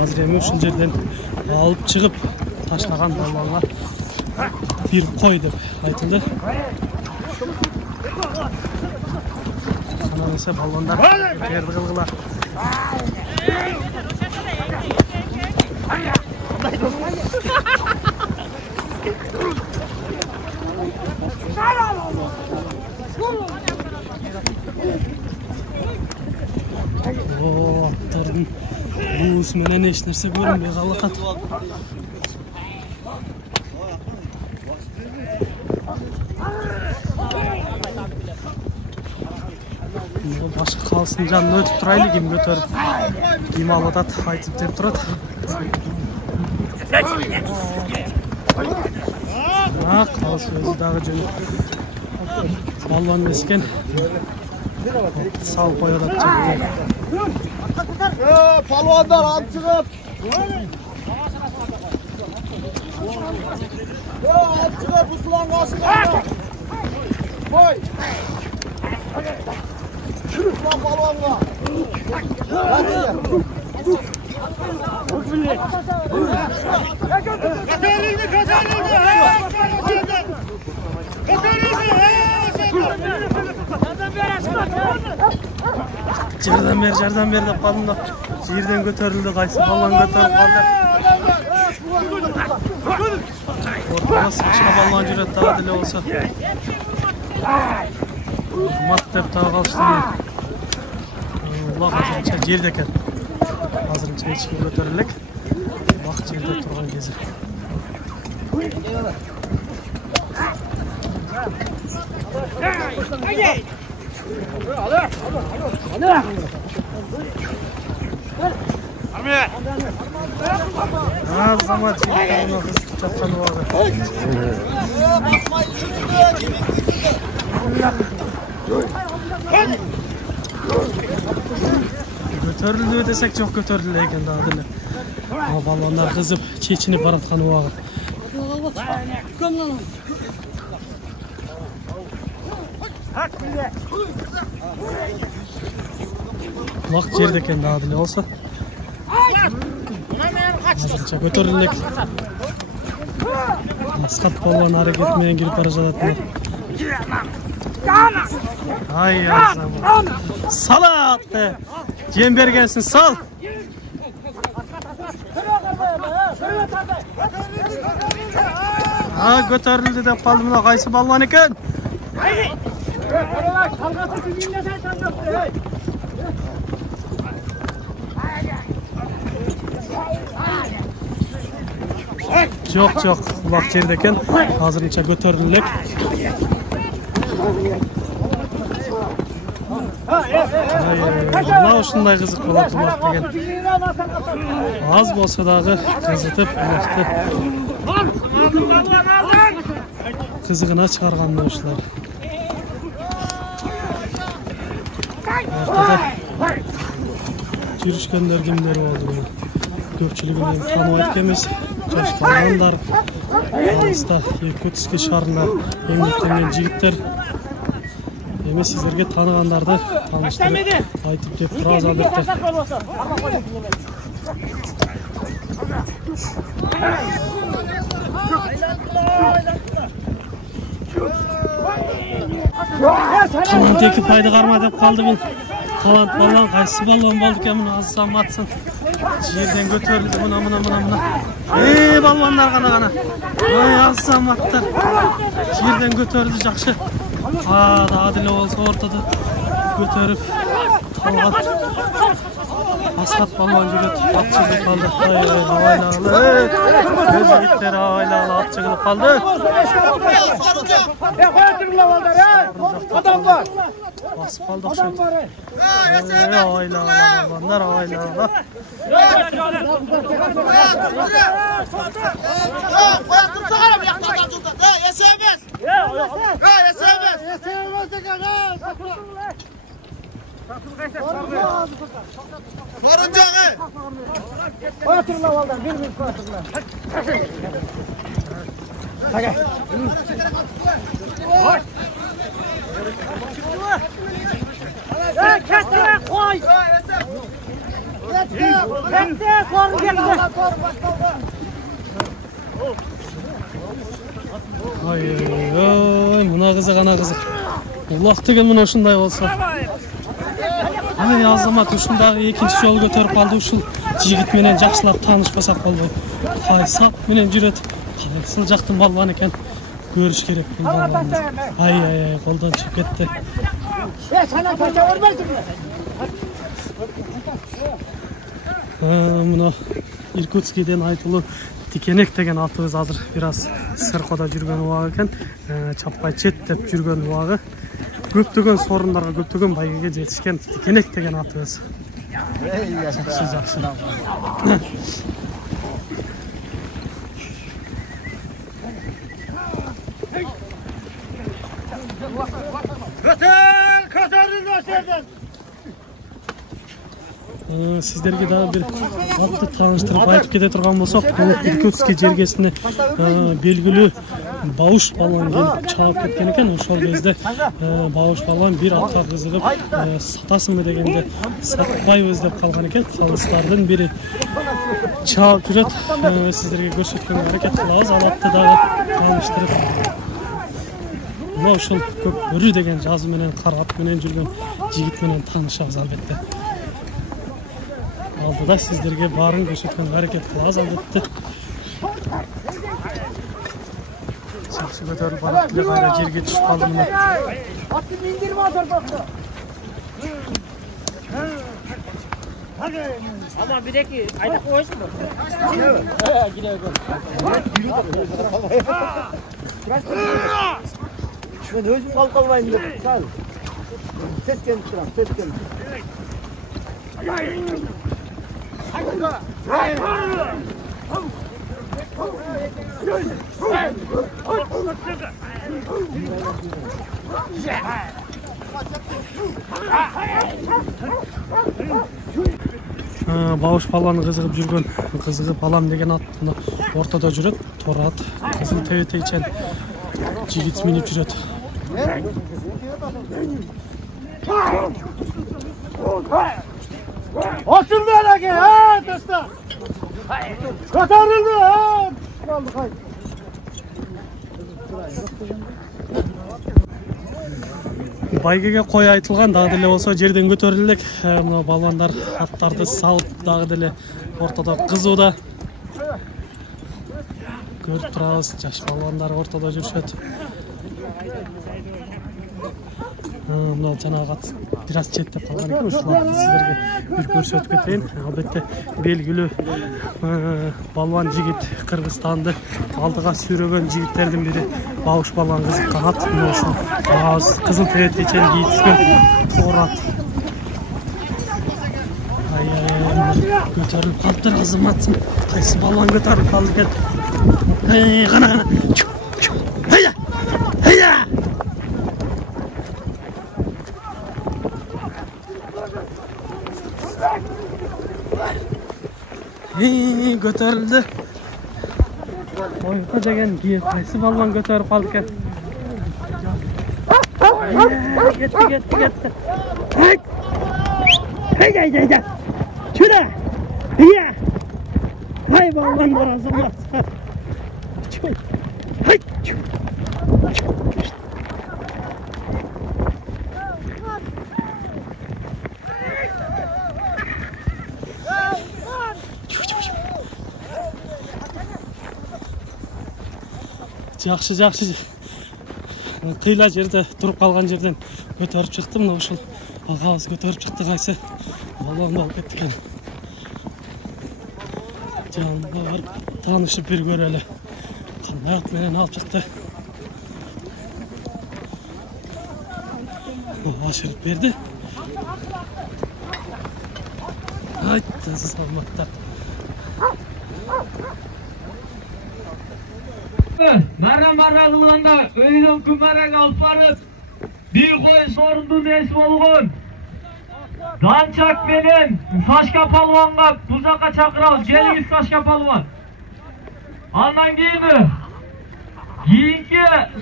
Азыр эми ушул жерден алып чыгып ташлаган балбанга бир кой деп айтылды. Канан эсе балбандар керди кылгыла. Аттардын буусу менен эч нерсе көрүнбөй калат. Башка калсын жанына өтүп турайлы, ким көтөрүп ким алып атат айтып деп турат. Калыс өзү дагы жөн балбан эмес экен. Салып коюп атат жакты. Palvanlar alып чыгып. Alып чыгып Руслан кашыга. Кой. Руслан palvanга. Жардам бер деп калдым да. Жерден көтөрүлдү, кайсы балбан көтөрүп калды. Ортого Сашка балбан жүрөт дагы деле болсо. Мат деп дагы калышты. Улак азырынча жерде экен. Азырынча эч ким көтөрө элек. Улак жерде турган кези. Замат жигиттерин кызып жаткан убагы. Көтөрүлдүбү десек жок, көтөрүлдү экен дагы деле. Балбандар кызып чечинип бараткан убагы. Улак жерде экен дагы деле болсо. Азырынча көтөрүлдүк. Аскат балбан аракети менен кирип бара жатат. Ай азам. Салат. Жем бергенсиң, сал. Көтөрүлдү деп калды, мына кайсы балбан экен? Жок, улак жерде экен. Азырынча көтөрүлдүк. Мына ушундай кызык болот улак деген. Аз болсо дагы кызытып, улакты кызыгына чыгарган ушулар. Ортада жүрүшкөндөр кимдер болду? Көпчүлүгүн тааныбайт экенбиз. Жаш балбандар, алыста Иркутск шаарында эмгектенген жигиттер. Эми сиздерге тааныгандарды тааныштырып айтып деп турабыз албетте. Талант эки пайда карма деп калды бул. Талант балбан кайсы балбан болду экен, мына азсам атсын. Жерden götürüldü mına. Balvanlar qana. Ay azamattар. Жерden götürüldü жақсы. Adil olsa ortada götürüp Talgat. Askat balvan жүрет. At çıkıp kaldı. Gözgitler aylalı at çıkıp kaldı. Adam var. Basıp kaldı akşam. Aylalı balvanlar aylalı. Ay, mına kızık, ana kızık. Ulaq деген mına ушундай болса. Аны Азамат ушундағы экинчи жолу көтөрүп калды. Ушул жигит менен жакшылап таанышпасак болбойт. Сап менен жүрөт. Кайсыл жактын балбан экен көрүш керек бул балбанды. Ай, колдон чыгып кетти. Сана пача өрбөйсүңбү? Мына Иркутскийден айтылуу Тикенек деген атыбыз азыр бир аз сыркода жүргөн убагы экен. Чаппай чет деп жүргөн убагы. Көптөгөн сорундарга, көптөгөн байгеге жетишкен Тикенек деген атыбыз. Жакшы. Сиздерге дагы бир атты тааныштырып айтып кете турган болсок, бул Иркутский жергесине белгилүү Бауш балуан келип чаап кеткен экен. Ошол кезде Бауш балуан бир атка кызыгып, сатасыңбы дегенде сатпайбыз деп калган экен. Салыстардын бири чаап жүрөт. Сиздерге көрсөткөнгө аракет кылабыз. Ал атты дагы тааныштырып. Мына ошол көк өрү деген жазуу менен, карап менен жүргөн жигит менен таанышабыз албетте. Алдыда сиздерге барын көрсөткөнгө аракет кылабыз албетте. Жакшы көтөрүлүп барып эле кайра жерге түшүп калды мына. Атты миндирме азырбакта. Ama bir de ki ayda koysun mu? Gidiyor. Ben özüm kalkalmayayım dedim. Sağ ol. Ses gelip duram, ses gelip. Бауш баланы кызыгып жүргөн, кызыгып алам деген ат ортодо жүрөт. Торат, кызыл тебетейчен жигит минип жүрөт. Oturdu hele ha dostlar. Kotarıldı ha. Байгеге кой айтылган, дагы деле болсо жерден көтөрүлдүк. Мына балбандар аттарды салып дагы деле ортодо кызууда. Көрүп турабыз, жаш балбандар ортодо жүрүшөт. Мына жанагы ат бир аз четтеп калган экен. Ушуларды сиздерге бир көрсөтүп кетейин. Албетте белгилүү балбан жигит Кыргызстанды алдыга сүйрөгөн жигиттердин бири Бауш балбан кызыккан ат. Мына ушул кызыл тебетейчен кийишкен Торат. Көтөрүлүп калыптыр Азаматсың. Кайсы балбан көтөрүлүп калды экен. Кана. Хейя. Götürüldü. Oyunca деген кайсы балбан көтөрүп калды экен. Кетти. Hey. Çüre. Ya. Hay balbanlar Azamат. Hay. Жақшы. Қиыла жерде тұрып қалған жерден көтеріп шықты. Мына ушул ағабыз көтеріп шықты қайсы. Балуанды алып кетті екен. Жанына барып танышып бір көрелі. Қандай атменен алып шықты. Ашырып берді. Айтты салмақта. Мара қылғанда өйден күмәрәк алып барып, bir қой сорындың есі болған. Данчак менен Сашка палуанға бұл жаққа шақырауыз. Келіңіз Сашка палуан. Андан кейінгі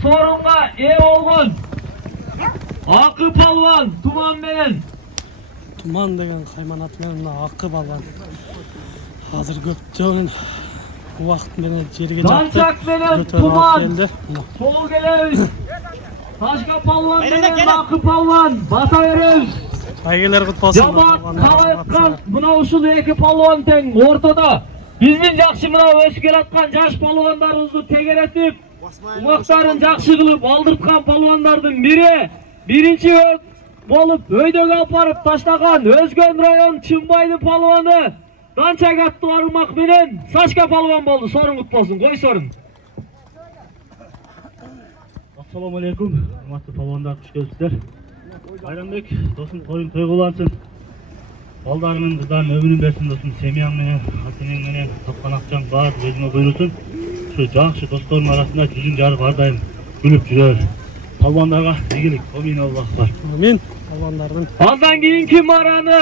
сорынға болған. Ақы палуан, Туман менен. Туман деген қайман атымен Ақы палуан. Қазір көп жауын уақыт менен жерге жатты. Данчак менен Туман. Сол келеміз. Сашка палуан менен Ақы палуан. Баса береміз. Байгелер құтпасын. Жамаат қалайтқан мына ушул екі палуан тең ортада. Биздин жакшы мына өсүп келаткан жаш палуандарыбызды тегеретип, умактарын жакшы кылып алдырткан палуандардын бири биринчи болуп өйдөгө алып барып таштаган Өзгөн район Чымбайдын палуаны Данчак аттуу аргымак менен Сашка палуан болду. Сорун кутпосун. Кой сорун. Ассаламу алейкум. Урматтуу палуандар, куш келипсиздер. Байрамбек, досым коюн той кылансın. Балдарыңын, кыздарын өмүрүн берсин досум. Семьяң менен, ата-энең менен тапкан акчаң бар өзүңө буйрусун. Ушу жакшы достордун арасында жүзүң жарык ар дайым күлүп жүрөр. Палуандарга ийгилик. Амин, Аллах бар. Амин. Палуандардын. Андан кийинки мараны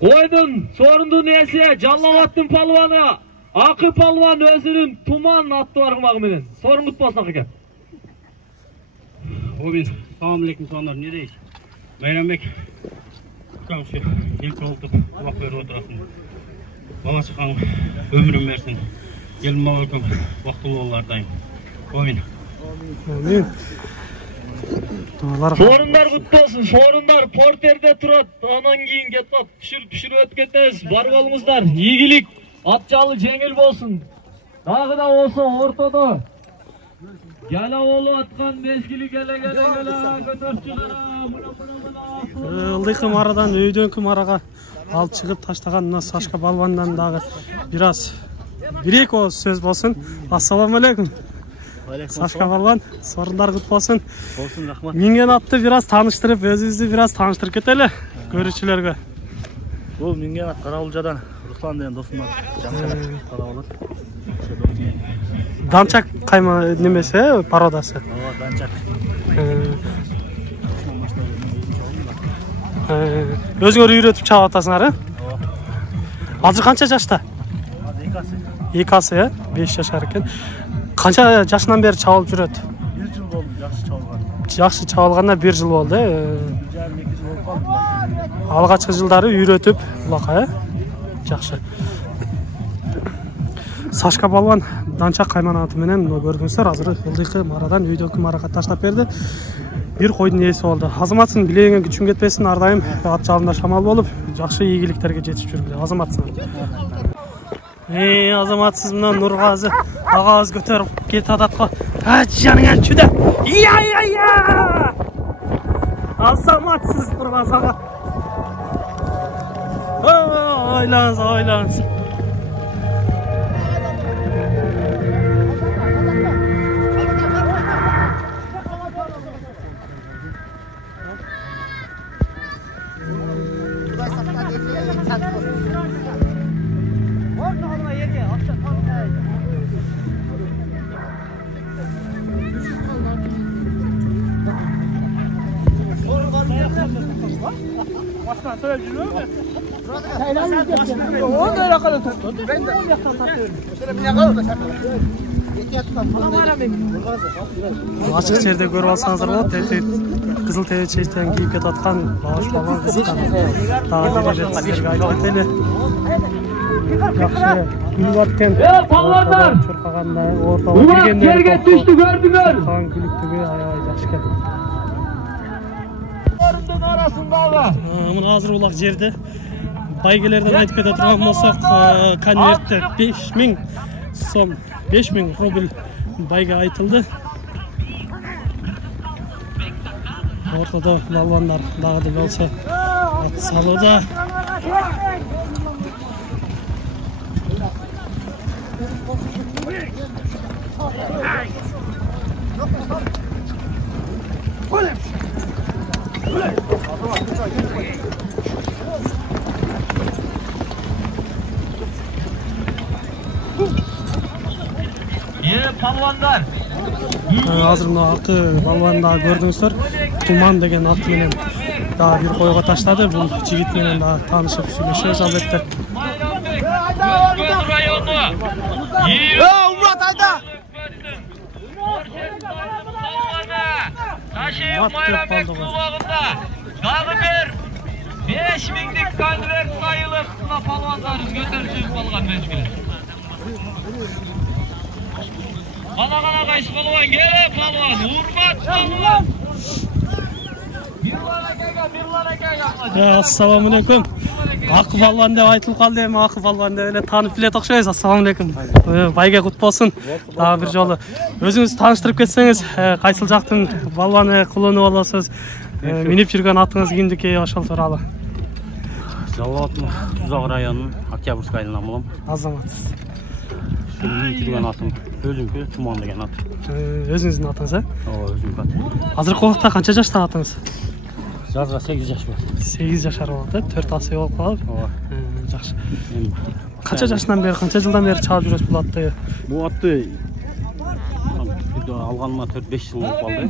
койдун сорундун ээси Жалалабадтын палуаны Акы палуан өзүнүн Туман аттуу аргымагы менен. Сорун кутпасын ака. Амин. Assalamu alaikum sonlar, ne deyiz? Bayramбек, uşağım şu ilk olduk, kulak verip oturasın. Bala çıkan ömrüm versin. Gelin mağlukum, vaktulu oğullardayım. Amin. Amin. Sorunlar kutlu olsun, sorunlar porterde turat, anan giyin ketap, pişirip ötketiniz, var olunuzlar, iyilik, atçalı cengil bolsun. Dağı da olsa ortada. Gele oğlu atkan mezgili gele götürüp çıkara. Ылдыйкы марадан өйдөнкү марага алып чыгып таштаган мына Сашка палуандан дагы бир эки ооз сөз болсун. Ассаламу алейкум. Сашка палуан, сорундар кут болсун. Болсун, рахмат. Минген атты бир аз тааныштырып, өзүбүздү бир аз тааныштырып кетели көрүүчүлөргө. Бул Минген ат Карабулжадан Руслан деген досум бар. Карабулат. Данчак кайма немесе, пародасы. Ооба, Данчак. Өзүңөр үйрөтүп чабып атасыңар, э? Ооба. Азыр канча жашта? 2 асы, 5 жашар экен. Канча жашынан бери чабылып жүрөт? 1 жыл болду, жакшы чабылган. Жакшы чабылганда 1 жыл болду, э? 1,5-2 жыл болуп калды. Алгачкы жылдары үйрөтүп, улака, э? Жакшы. Сашка палуан Данчак кайман аты менен көрдүңүздөр, азыр ылдыйкы марадан өйдөнкү марага таштап берди. Бир койдун ээси болду. Азаматсың, билегиңе күчүң кетпесин, ар дайым ат жалында шамал болуп, жакшы ийгиликтерге жетип жүргүлө. Азаматсың. Азаматсыз мына Нургазы агабыз көтөрүп кетип атат го. Жаныңа чүдө. Я. Азаматсыз Нургазы ага. Ойлаңыз. Açık жерде көрүп алсаңыздар болот. Кызыл тере чечтен кийип кетип аткан баш балан кызыккан. Дагы сизерге айтып кетели. Жакшы күлүп аткан. Балдар! Чуркагандай ортого киргенде жерге түштү көрдүңөр. Чуркаган күлүктүгү аябай жакшы экен. Ордун арасындагы. Мына азыр улак жерде байгелерден айтып кете турган болсок, конвертте 5000 сом, 5000 рубль байга айтылды. Ортада балбандар дагы болса ат салууда. Palvanlar. Азыр мына акы балбанды дагы көрдүңүздөр. Туман деген ат менен дагы бир койго таштады. Бул жигит менен дагы таанышып сүйлөшөбүз албетте. Özgün rayonu. Umrat ayda. Taşıyım Bayramek kulağında. Dagı bir 5000'lik konvert sayılıp mına palvanlarız götürücüyüz balgan mezgili. Kana kayışı palvan gele palvan. Urmat palvan. Assalamu alaikum. Akı balvan деп айтылып калды, эми акы балван деп эле таанып билет окшойбуз. Assalamu alaikum. Байга кут болсун. Дагы бир жолу өзүңүз тааныштырып кетсеңиз, кайсыл жактын балваны кулунуп аласыз? Минип жүргөн атыңыз кимдики, ошол тууралуу. Жалал атым Тузак районунун Октябрьский айылынан болом. Азаматсыз. Минип жүргөн атым өзүмкү Туман деген ат. Өзүңүздүн атыңыз, Ооба, өзүмкү ат. Азыркы убакта канча жаштагы атыңыз? Жазга 8 жаш бар. 8 жашар болот, 4 асы болуп калып. Ооба. Жакшы. Канча жаштан бери, канча жылдан бери чалып жүрөсүз бул атты? Бул атты алганыма 4-5 жыл болуп калды.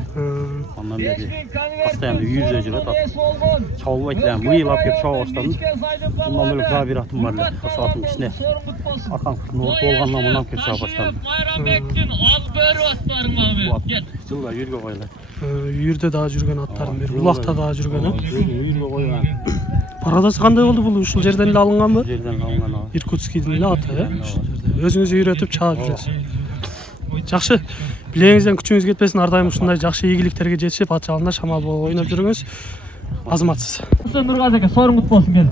Андан бери постоянно үйүрдө жүрөт ат. Чабылбайт элем. Быйыл алып келип чаба баштадым. Bundan бөлөк дагы бир атым бар эле. Ошол аттын ичине аркан норт болгондон мундан келип чаба баштадым. Bayramek'tin ак бөрү аттарың abi. Жылда үйүргө коюлат. Үйүрдө дагы жүргөн аттарын бери, улакта дагы жүргөн, Үйүргө койгон. Парадасы кандай болду бул? Ушул жерден эле алынган Жерден алынган. Иркутскийдин эле аты, өзүңүз үйрөтүп чалып жүрөсүз. Жакшы. Билеңизден күчүңүз кетпесин, ар дайым ушундай жакшы ийгиликтерге жетишип, ат жалында шамал болуп ойноп жүрүңүз. Азаматсыз. Нургазы ака, сорун кут болсун кел.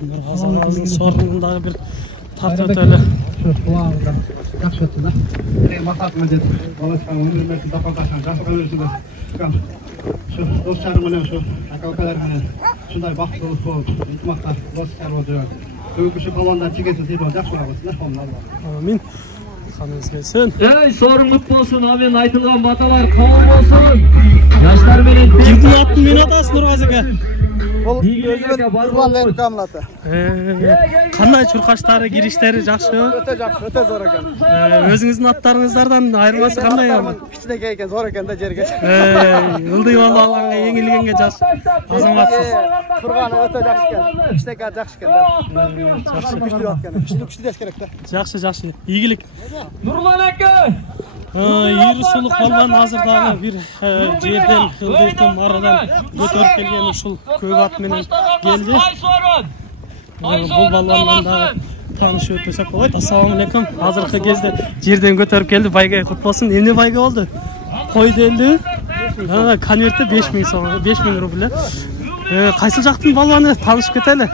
Нургазы сорунун дагы бир тартып өтөлү. Kulağımda jакшы өттү да. Максатыма жетип, балачканы өмүрүмдө тапаташан жашыга берсин. Şu dostlarım менен şu aka-ukalar менен ушундай бактылык болуп, ынтымактар достар болуп жүрөт. Бүгүнкү şu баландар чигесин сыйпап жакшы болсун, Амин. Kanınız gelsin. Ey sorumluluk olsun amin aytılgan batalar kavul olsun. Yaşlar menen Kimdin attın men atası Nurgazı aka? Ol özümün Nurgazı kamlаты. Кандай чуркаштары, кириштери жакшы? Өтө жакшы, өтө зор экен. Өзүңүздүн аттарыңыздардан айырмасы кандай? Кичинекей экен, зор экен да жерге. Ылдый болуп алганга, эңилгенге жаш. Азаматсыз. Турганы өтө жакшы экен. Кичинекей жакшы экен да. Жакшы күчтүү аткан. Күчтүү деш керек да. Жакшы, жакшы. Ийгилик. Нурлан ака. Ирисулук болгон азыр дагы бир жерден, ылдыйдын арадан көтөрүп келген ушул көк ат менен келди. Бул баландан дагы таанышып өтпөсөк болбойт. Ассаламу алейкум. Азыркы кезде жерден көтөрүп келди. Байга кут болсун. Эмне байга болду? Кой делди. Конвертте 5000 сом, 5000 рубль. Кайсыл жактын баланы таанышып кетели?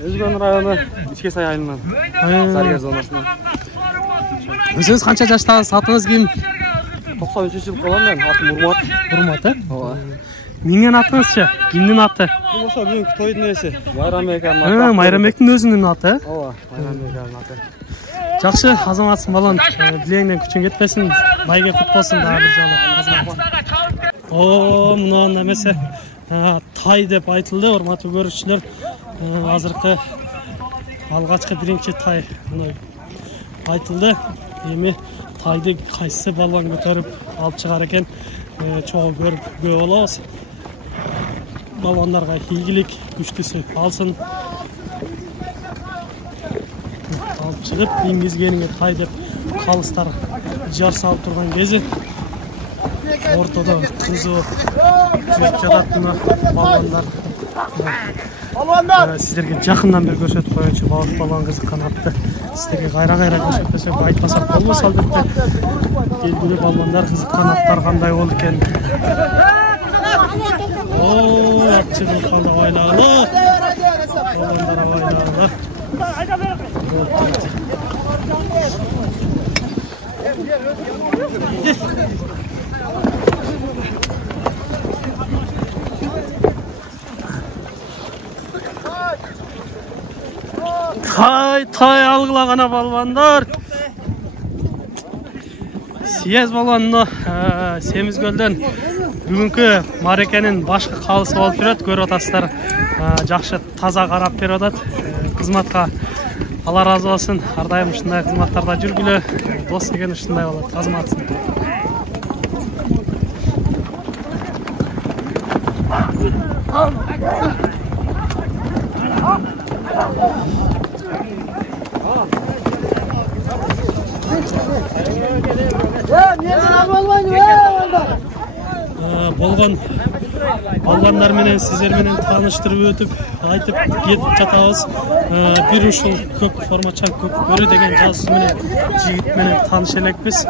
Өзгөн району Ичкесай айылынан. Саргер зонасынан. Өзүңүз канча жаштагысыз? Атыңыз ким? 93 жыл болом мен. Атым Урмат. Урмат, Ооба. Менин атыңызчы? Кимдин аты? Бул ошо бүгүнкү тойдун ээси. Майрамбектин аты. Майрамбектин өзүнүн аты. Ооба, Майрамбектин аты. Жакшы, азаматсың балан. Билеңден күчүң кетпесин. Байга кут болсун дагы бир жолу. О, мына немесе тай деп айтылды, урматтуу көрүүчүлөр. Азыркы алгачкы биринчи тай мына айтылды. Эми тайды кайсы балбан көтөрүп алып чыгар экен, чогуу көрүп күбө болобуз. Балбандарга ийгилик, күчтүүсү алсын. Алып чыгып, иңгизгениңе тай деп калыстар жар салып турган кези ортодо кызуу жүрүп жатат мына балбандар. Сіздерге жақындан бері көрсетіп қойыншы балық балуан қызыққан атты сіздерге қайра көрсетпесек айтпасақ болмас албетте. Белгілі балуандар қызыққан аттар қандай болды екен. Ооо, атшының қалы байлағылы. Балуандар байлағылы. Tay algılagana balvanlar. Siyez balvanını Semizgölden бүгүнкү марекенин башкы калысы болуп жүрөт. Көрүп атасыздар, жакшы таза карап берип атат. Кызматка Алла разы болсун. Ар дайым ушундай кызматтарда жүргүлө. Дос деген ушундай болот. Азматсын. Болгон балбандар менен сиздер менен тааныштырып өтүп айтып кетип жатабыз. Бир ушул көк формачан көк бөрү деген жазуусу менен жигит менен тааныш элекпиз.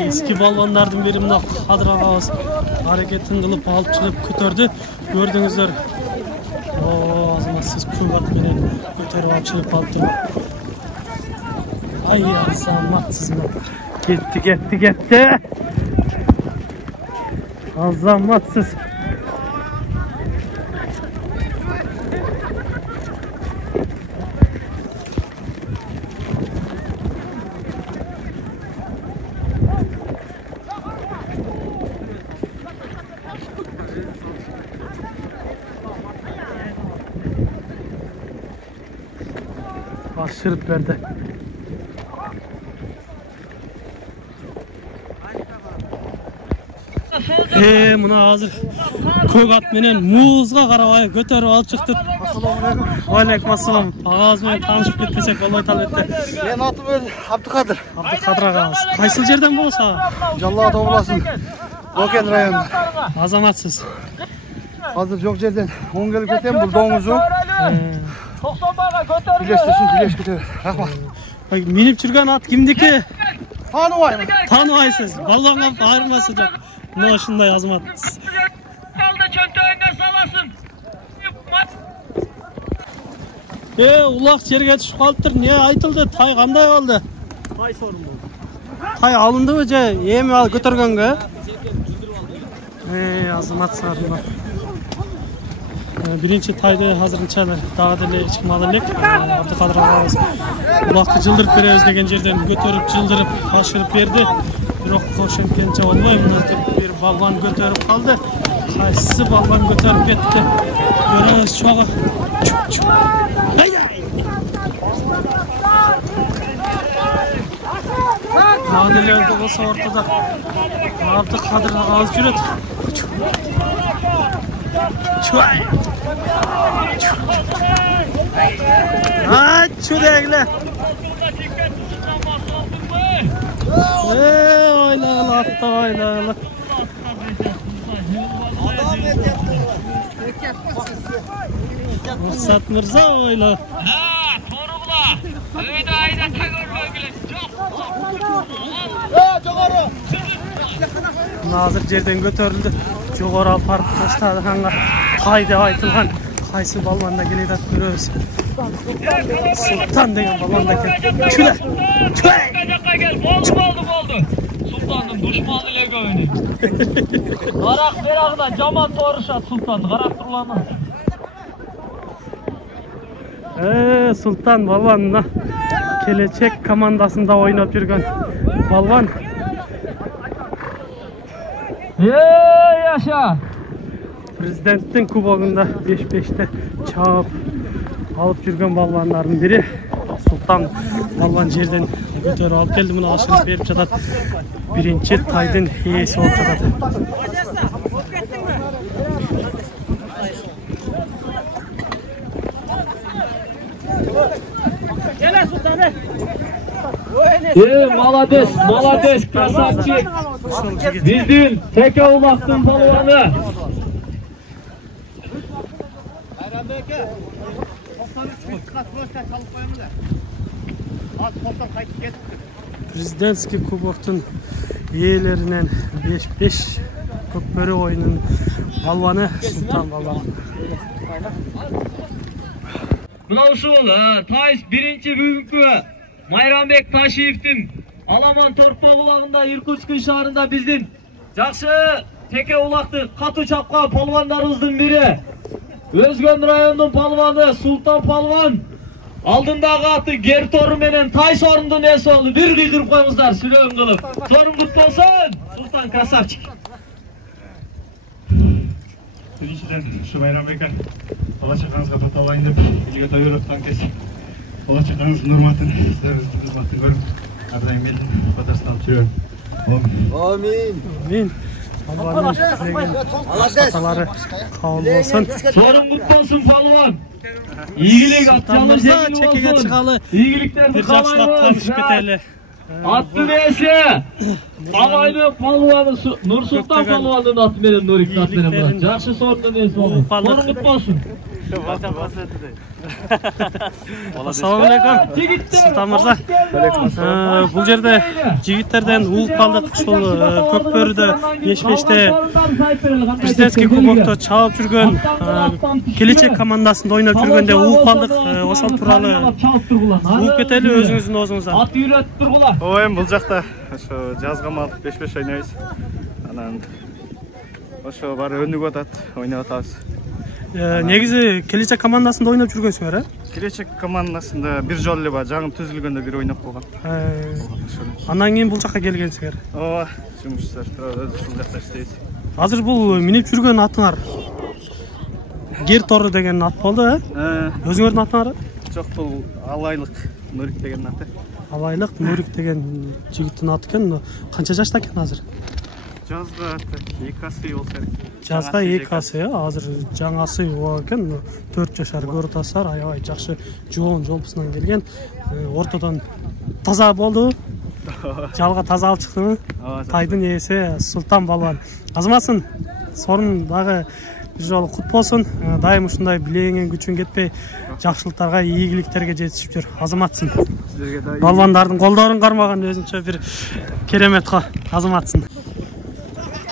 Eski balvanlardan biri mına Kadir ağabey hareketini kılıp alıp çıkıp götürdü. Gördüğünüzler o azamatsız kuvat menen götürüp alıp çıkıp alıp durdu. Ay azamatsız mı? Gitti. Azamatsız. Aşırıp verdi. Mına hazır kök at menen muzga karabay götürüp alıp çıktık. Assalamualaikum. Waalaikumsalam. Ağız menен taanışıp ketпесек болбойт албетте. Мен атым Абдыкадыр. Абдыкадыр агабыз. Кайсыл жерден болсо? Жалал Ата обласынын Бокен районунда. Азаматсыз. Азыр жок жерден 10 келип кетем. Бул доңузу. 90 baga götürüyor. Dilеш кетер. Рахмат. Минип жүргөн ат кимдики? Тааныбаймын. Тааныбайсыз. Балланга айырмасы жок. Мына ушундай азамат. Kaldı çöntüğüne salasın. Улак жерге түшүп калыптыр. Не айтылды? Тай кандай болду? Тай sorun oldu. Тай алындыбы же эми ал көтөргөнгө? Азамат сарында. Биринчи тайды азырынча дагы деле ичким ала элек. Абдыкадыр агабыз улакты жылдырып беребиз деген жерден көтөрүп жылдырып ашырып берди. Бирок ошенткенче болбой, мынтип бир балбан көтөрүп калды. Кайсы балбан көтөрүп кетти? Көрөбүз чогу. Маанилерде болсо ортодо Абдыкадыр агабыз жүрөт. Çürekle. Oynayla hatta oynayla. Mursat Mirza oyla. Doğru bula. Öyde ayda tagırla gülü. Nazır жерден көтөрүлдү. Жогору алып барып таштады ханга. Тай деп айтылган. Кайсы балбанда келе жатып көрөбүз. Sultan деген балбанда экен. Чүле. Çakka gel. Oldu. Sultanın düşmanı ile gövünü. Arak berağına caman toruşat sultan. Karak durulama. Sultan балбанына келечек командасында ойноп жүргөн балбан. Yaşa. Президенттин кубогунда 5-5'te чаап алып жүргөн балбандардын бири. Sultan балбан жерден көтөрүп алып келди. Мына ашырып берип жатат. Биринчи тайдын ээси болуп жатат. Молодец, молодец, красавчик. Биздин Теке Улактын балуаны. Президентский кубоктун ээлеринен 5-5 көкбөрү оюнунун балуаны Султан балуан. Мына ушул тайс биринчи бүгүнкү Майрамбек Ташиевдин Аламан Торпо булагында Иркутский шаарында биздин жакшы Теке Улакты катуу чапкан палвандарыбыздын бири. Өзгөн районунун палваны Султан палван. Алдындагы аты Гертору менен Тайс орундун ээси болду. Бир кыйдырып коюңуздар сүйлөгөн кылып. Сорун кут болсун. Султан красавчик. Биринчиден ушу Майрамбек бала чакаңызга таталайын деп элге той өрөп танкес. Бала чакаңыздын урматын, сиздердин урматын көрүп, ар дайым элдин батасын алып жүрөм. Amin. Amin. Balvanın atалары кабыл болсун. Сорун кут болсун палван. Ийгилик атчалар чекеге чыгалы. Ийгиликтерди бир жакшылап таанышып кетели. Аттын ээси Абайлык палваны Нурсултан палвандын аты менен Нурик аты менен жакшы сорундун ээси болду. Сорун кут болсун. Assalamu alaikum. Sultan Мырза. Бул жерде жигиттерден улутталдык ушул көкбөрүдө 5-5те президентский кубокто чабып жүргөн келечек командасында ойноп жүргөндө улутталдык ошол тууралуу угуп кетели өзүңүздүн оозуңуздан. Ат үйрөтүп тургула. Эми бул жакта ошо жазгам алып 5-5 ойнойбуз. Анан ошо баары өнүгүп атат, ойноп атабыз. Негизи келечек командасында ойноп жүргөнсүңөр, э? Келечек командасында бир жолу эле бар, жаңы түзүлгөндө бир ойноп болгон. Андан кийин бул жакка келгенсиңер. Ооба, жумуштар турат, ушул жакта иштейбиз. Азыр бул минип жүргөн атыңар Гертору деген ат болду, э? Өзүңөрдүн атыңар? Жок, бул Алайлык Нурик деген аты. Алайлык Нурик деген жигиттин аты экен. Канча жашта экен азыр? Жазга 2 асы болсо керек. Жазга 2 асы, азыр жаңасы болот экен. 4 жашар көрүтасыздар, аябай жакшы жоон жолпусунан келген. Ортодон таза болду. Жалга таза алып чыктымы? Тайдын ээси Султан балуан. Азаматсың, сорун дагы бир жолу кут болсун. Дайым ушундай билегиңен күчүң кетпей, жакшылыктарга, ийгиликтерге жетишип жүр. Азаматсың. Балуандардын колдорун кармаган өзүнчө бир керемет го. Азаматсың.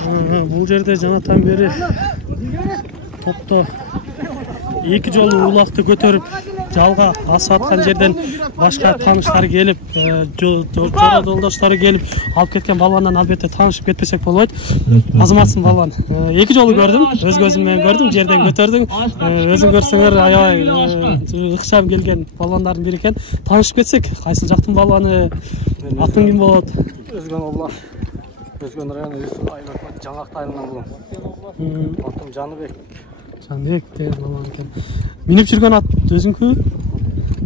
Бул жерде жанатан бери топто 2 жолу улакты көтөрүп жалга асып аткан жерден башка тааныштар келип, жолдоштору келип алып кеткен балуандан албетте таанышып кетпесек болбойт. Азаматсың балуан. 2 жолу көрдүм, өз көзүм менен көрдүм, жерден көтөрдүң. Өзүң көрсөңөр аябай ыкчам келген балуандардын бири экен. Таанышып кетсек, кайсыл жактын балуаны, атың ким болот? Өзгөн область. Өзгөн району жаңакта айылынан болом. Атым Жаныбек. Жаныбек деген балуан экен. Минип жүргөн ат өзүңкү?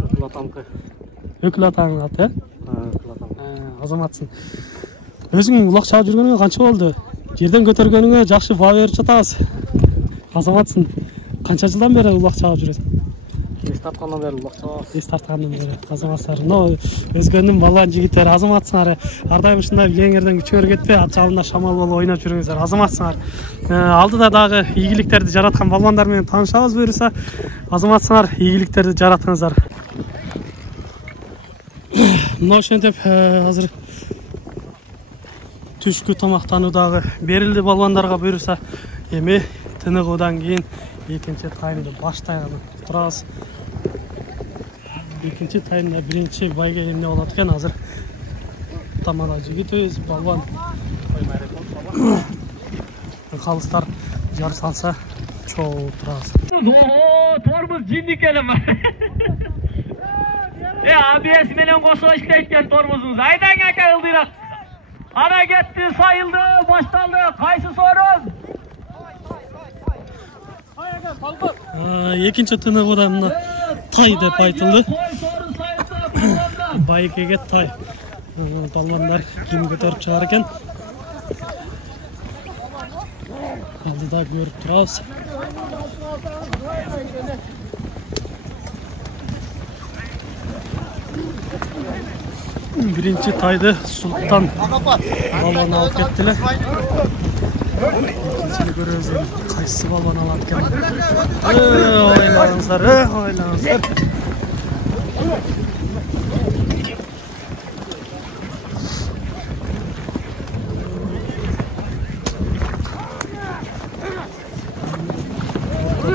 Өкүл атамкы. Өкүл атаңдын аты, э? Өкүл атам. Азаматсың. Өзүң улак чаап жүргөнгө канча болду? Жерден көтөргөнүңө жакшы баа берип жатабыз. Азаматсың. Канча жылдан бери улак чаап жүрөсүң? Эс тарткандан бери улак чаабыз. Эс тарткандан бери. Азаматсыздар. Өзгөндүн балуан жигиттери азаматсыңар. Ар дайым ушундай билеңерден күчүңөр кетпей, ат жалында шамал болуп ойноп жүрүңүздөр. Азаматсыңар. Алдыда дагы ийгиликтерди жараткан балуандар менен таанышабыз буюрса, азаматсыңар, ийгиликтерди жараткыңыздар. Мына ошентип азыр түшкү тамактануу дагы берилди балуандарга буюрса, эми тыныгуудан кийин экинчи таймды баштайлап турабыз. Экинчи таймда биринчи байге эмне болот экен азыр? Тамада жигитибиз балуан калыстар жар салса чоо турабыз. Тормуз жиндик элем. ABS менен кошо иштейт тормузубуз. Айдаң ака ылдыйраак. Ана кетти, сайылды, башталды. Кайсы сорун? Экинчи тыныгууда мына тай деп айтылды. Baykege tay. Balvanlar kim көтөрүп чыгар экен. Алдыда көрүп турабыз. Birinci taydı Sultan balvan alıp kettiler. İkincini görüyoruz. Kayısı balvan alıp kettiler. Oylanızlar, oylanızlar.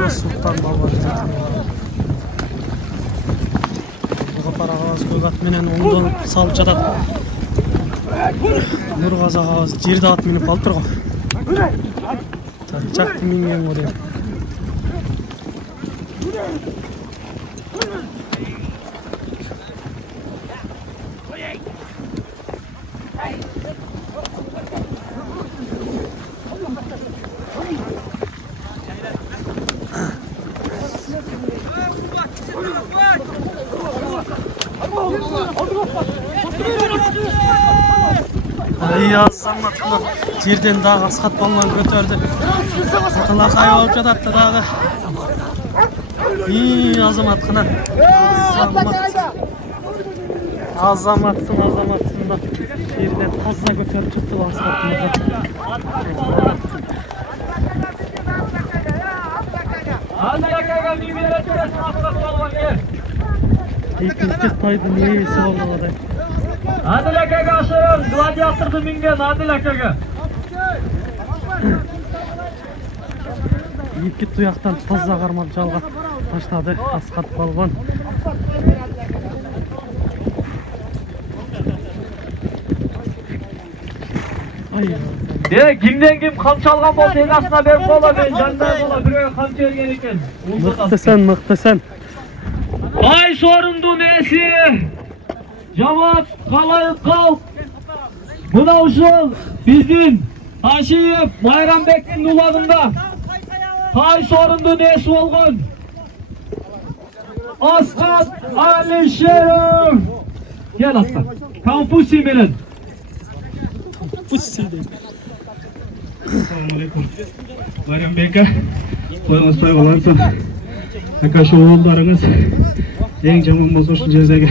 Sultan balvan para ağız koygat menen oңдон салып жатат. Нургаза ağız жерде ат минип алып турган. Чакты минген го деп. Азаматына жерден дағы асқат балман көтерді. Лақай алып жататты дағы. Азаматқына. Азаматсында жерден таза көтеріп шықты асқатына. Екінші тайды несі болғадай. Adil akaga aşırın, gladiatordu mingen Adil akaga. İki tuyaktan таза қармап жалғап таштады Асқат балван. Kimden kim kamçı algan bolsa en aslına berip bola ben jandan bola biröge kamçı bergen eken. Mıqtısan. Ay sorundu nesi? Cevap kalayıp kalk. Buna uşul bizim Haşiyev Bayrambekin uladında tay sorundu nesi olgun? Asqat Alişerov. Gel Asqat. Konfusiy menen. Konfusiy deydi. Assalamualaikum. Bayrambeka. Qo'ying'iz to'y bo'lsin. Aka shu o'g'illarimiz eng jamon bo'lsa shu yerdagi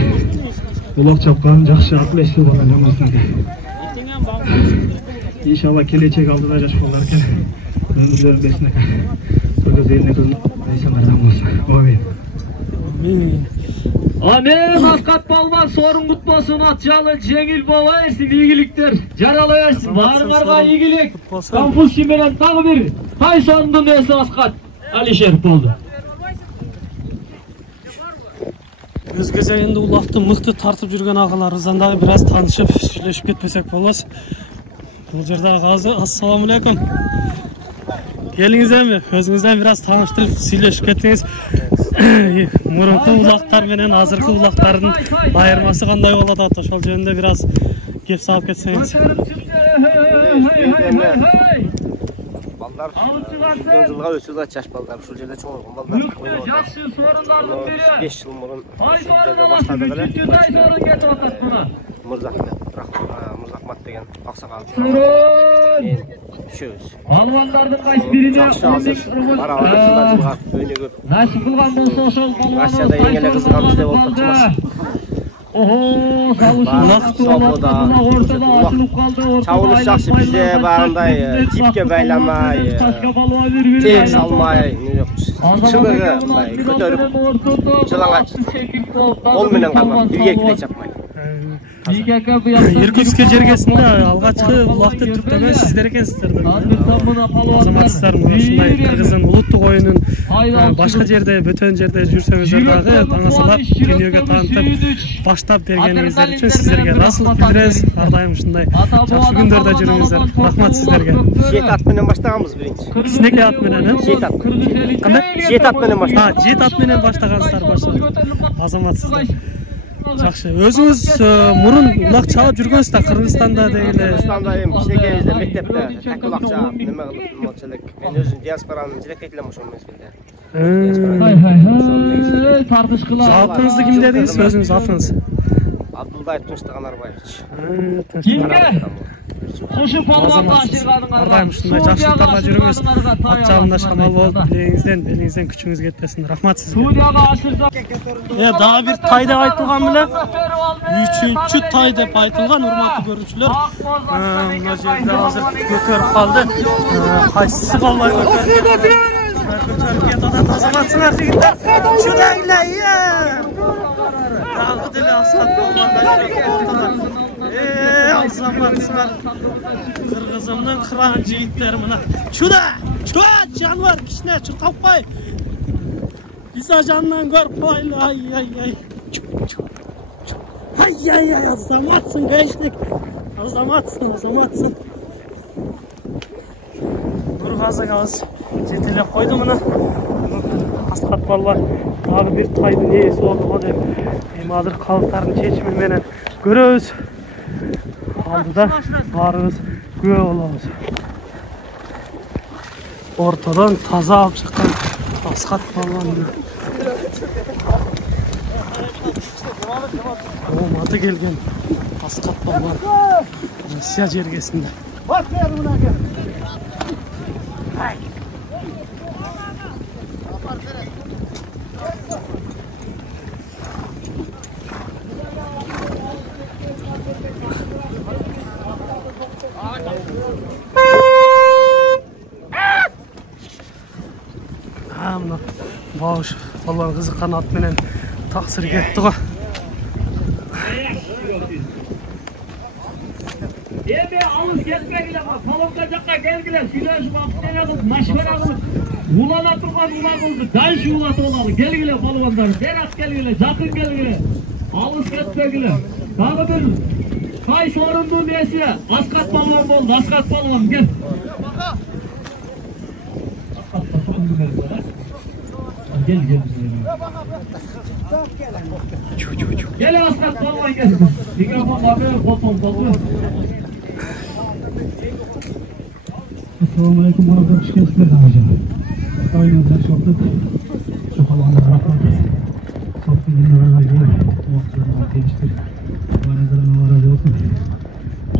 uloq chapqan yaxshi aqlashli bolalar bo'lsin. İnşallah kelechek oldida yosh bolalar ekan. Ömürlerini bersin aka. So'zlarini aysamardan bo'lsin. Amin. Amin. Asqat balvan sorun kutmasın, atçalı jengil bola versin, iyilikler jarala versin. Barыңарга iyilik. Konfusiy menen tagы bir tay sorundu nesi Asqat Alişerov boldu. Өз кезегінде улақты мықты тартып жүрген ағаларымыздан да біраз танышып, сөйлесіп кетпесек болмас. Бұл жерде ағасы, ассаламалейкум. Келіңіз әмі, өзіңізден біраз таныштырып, сөйлесіп кеттіңіз. Мұрынқы улақтар менен азырқы улақтардың айырмасы қандай болады ата, сол жөнінде біраз кеп салып кетсеңіз. Ballar 100 жылға өсіп жаш балдар, ушул жерде чоңойгон балдар. 5 жыл мурун ушул жерде баштадык эле. Мырзахмат деген аксакал. Мен үшөөбүз. Балвандардын кайсы бирине барабар өнүгүп. Насип кылган болсо ошол Россияда эң эле кызыган бизде болуп турмас. Çavuluş жақсы бізде бағындай жипке байламай, тек салмай, шылығы көтеріп, жылаңа ол менен қалмап, үйге кіле чапмай. Иркутске жергесінде алғашқы улақты түрктемен сіздер екенсіздер. Азаматсыздар, ушундай Кыргыздын улуттук оюнун башка жерде, бөтөн жерде жүрсөңүздөр дагы таңасалап, дүйнөгө таанытып, баштап бергениңиздер үчүн сиздерге ыраазычылык билдиребиз. Ар дайым ушундай жакшы күндөрдө жүрүңүздөр. Рахмат сиздерге. 7 ат менен баштаганбыз биринчи. Синеке ат менен? 7 ат. Кандай? 7 ат менен баштаган. 7 ат менен баштагансыздар башы. Азаматсыздар. Жақсы. Өзіңіз мұрын улақ чалып жүргөнсүз да Кыргызстанда дейле. Кыргызстанда эми кичинекейибизде мектепте так улак чаап, неме кылып молчалык. Мен өзүм диаспоранын жилекейт элем ошол мезгилде. Атыңызды ким дедиңиз? Өзүңүз атыңыз. Abdullayev Tunç'tan Arbayevich. Kimge? Kuşu palvanla aşırganın Ardayım ушундай жакшылыктарда жүрүңүз. Ат жагында шамал болуп, белиңизден күчүңүз кетпесин. Рахмат сизге. Судияга ашырса. Дагы бир тай деп айтылган беле. 3-чү тай деп айтылган, урматтуу көрүүчүлөр. Мына жерде азыр көкөрүп калды. Кайсысы болбой көкөрүп кетат. Азаматсыңар жигиттер. Чудайлар. Дагы деле асат болгонда ортада. Azamatsınlar. Kırgızımның kıran жигиттер мына. Чуда! Чуат жануар кичине чуркап кой. Биз жанынан көрүп койлу. Ай. Ай, азаматсың гейшник. Азаматсың. Нургазыңыз жетелеп койду мына. Асқат балдар дагы бир тайдын ээси болду го деп. Эми азыр калыптардын чечими менен көрөбүз. Aldıda varız, göğe olamız. Ortadan taza alıp çıkan askat ballandı. Olmadı gelgen askat ballan. Rusya jergesinde. Bak ver buna gel. Bağış falan kızıkan at menen taksir ketdi go. Ebe alız ketmegile, palonga jakka kelgile, süйлөшүп актene кылып, машина кылып, улана турган ула кылды, дальше улатып алалы. Келгиле балбандар, берак келгиле, жакын келгиле. Алыс кетпегиле. Дагы бир кай сорунду несі, Асқат балбан болду, Асқат балбан кел. Gel. Gel Asqat balvan gel. Mikrofon bakıyor, foton bakıyor. Assalamu alaikum warahmatullahi wabarakatuh. Oyunlar şoktu. Şu falanlar rahmet. Soktu günlerine gel. Vakitlerine geçtir. Bana razı olsun.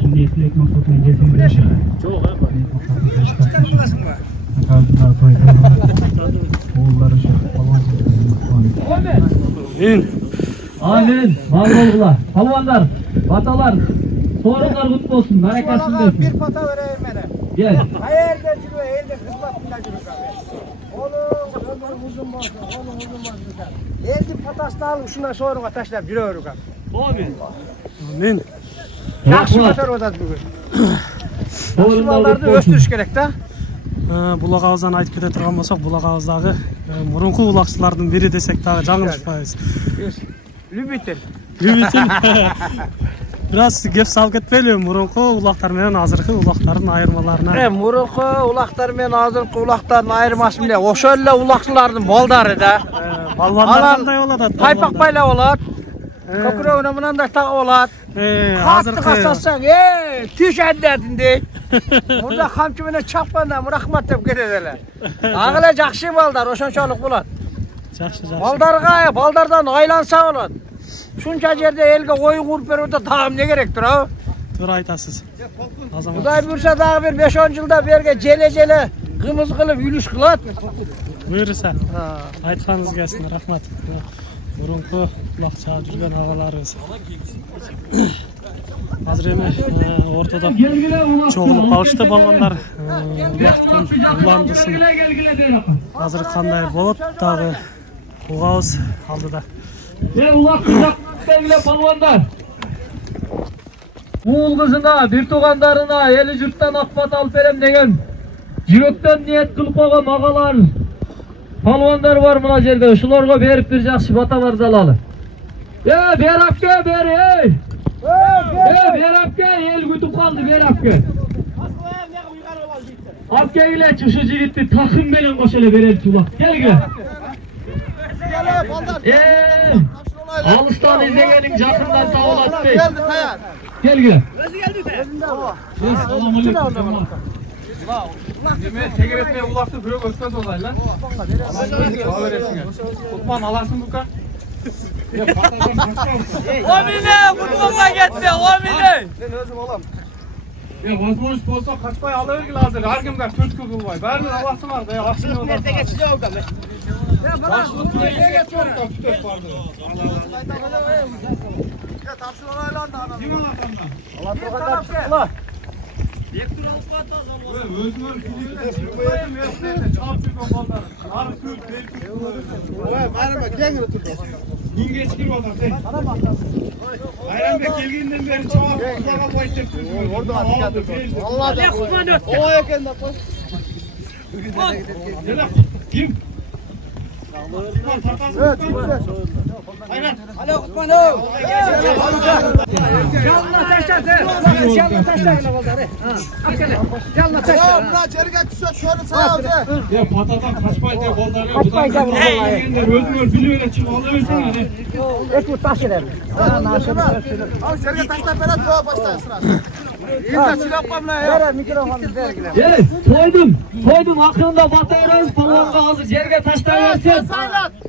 Şimdi etlek maksatına gelsin bir şey. Çok abi. Sen buradasın mı? Kaldılar toylar. Oğulları şu falan. Amin. Mağrurlar, palvanlar, batalar, sorunlar kutlu olsun. Bereketsin desin. Bir pata vereyim bana. Gel. Hayırda cürü, elde hizmetinde cürü abi. Oğlum uzun olsun. Elde patasını alıp şuna soruna taşlayıp cürüyoruz abi. Amin. Yaxşı motor odad bugün. Sorunlardı östürüş gerek de. Bulak ağızdan aytıp kete turgan bolsok, bulak ağızdagı murунку улакчылардын бири десек дагы жаңылышпайбыз. Любитель. Biraz gep salып кетпейлиби мурунку улактар менен азыркы улактардын айырмаларына? Мурунку улактар менен азыркы улактардын айырмасы эмне? Ошол эле улакчылардын балдары да. Балбандар кандай болот ат? Тайпакпайла болот. Көкүрөгүнө мынандай тагып болот. Катты касасаң, түш әндәдин дейт. Мурда камчы менен чапканда рахмат деп кетет эле. Ак эле жакшы балдар, ошончолук болот. Жакшы. Балдардан айланса болот. Шунча жерде элге ой куруп берүүдө дагы эмне керек тура? Туура айтасыз. Кудай буйрса дагы бир 5-10 жылда берге желе кымыз кылып үлүш кылат. Буйрса. Айтканыңыз келсин, рахмат. Мурунку улак чаап жүргөн агаларыбыз. Азыр эми ортодо чогулуп калышты балбандар. Улактын уландысын. Азыр кандай болот дагы угабыз алдыда. Улактын белгиле балбандар. Уул кызына, бир туугандарына, эли журттан акбат алып берем деген жүрөктөн ниет кылып койгон агалар, балбандар бар мына жерде. Ушуларга берип бир жакшы бата бар залалы. Берапке, бер, Берапке, ел күтүп калды, Берапке. Алып келгилечи ушу жигитти такым менен кошо эле береличи улак. Келгиле. Alıştan izleyenin jakından tavılat bey. Gel gel. Selamünaleyküm. Demek tegeretmeye ulaştı bürok ötken olaylar. Tutman alarsın bu kan. Omine, futbolga ketdi, Omine. Men özüm olam. Возможность болса качпай ала бергиле азыр. Ар кимге 4 кылбай. Бәрін аласы бар. Акчаны Нерсеге чыгып калды. Ала тургандар чыкла. өзүңөр киликте чыгып мен чаап жүргөн балдар. Ары көп берки. Ой, барма, кеңири турду. Күнгө чыгып атат. Байрамбек келгенден бери чаап кулага байт деп жүргөн. Ордо атат. Алла да. Ой экен да кош. Ким? Alo Kutman o. Canına taşladı. Canına taşladı balları. Akşam. Canına taşladı. Buna jerga düşüp şöyle sayaldı. Ya patadan kaçmayın diye balları. Kaçmayın vallahi. Özüngөр bilip ele çıkıp alıversen hani. Ekut taş eder. Al jerga taşlap bera toğa başlayasın. İlk silap kamla ya. Ver mikrofonu vergiler. Evet, toydum akırında batıyoruz, balonga hazır jerge taşlayıversin.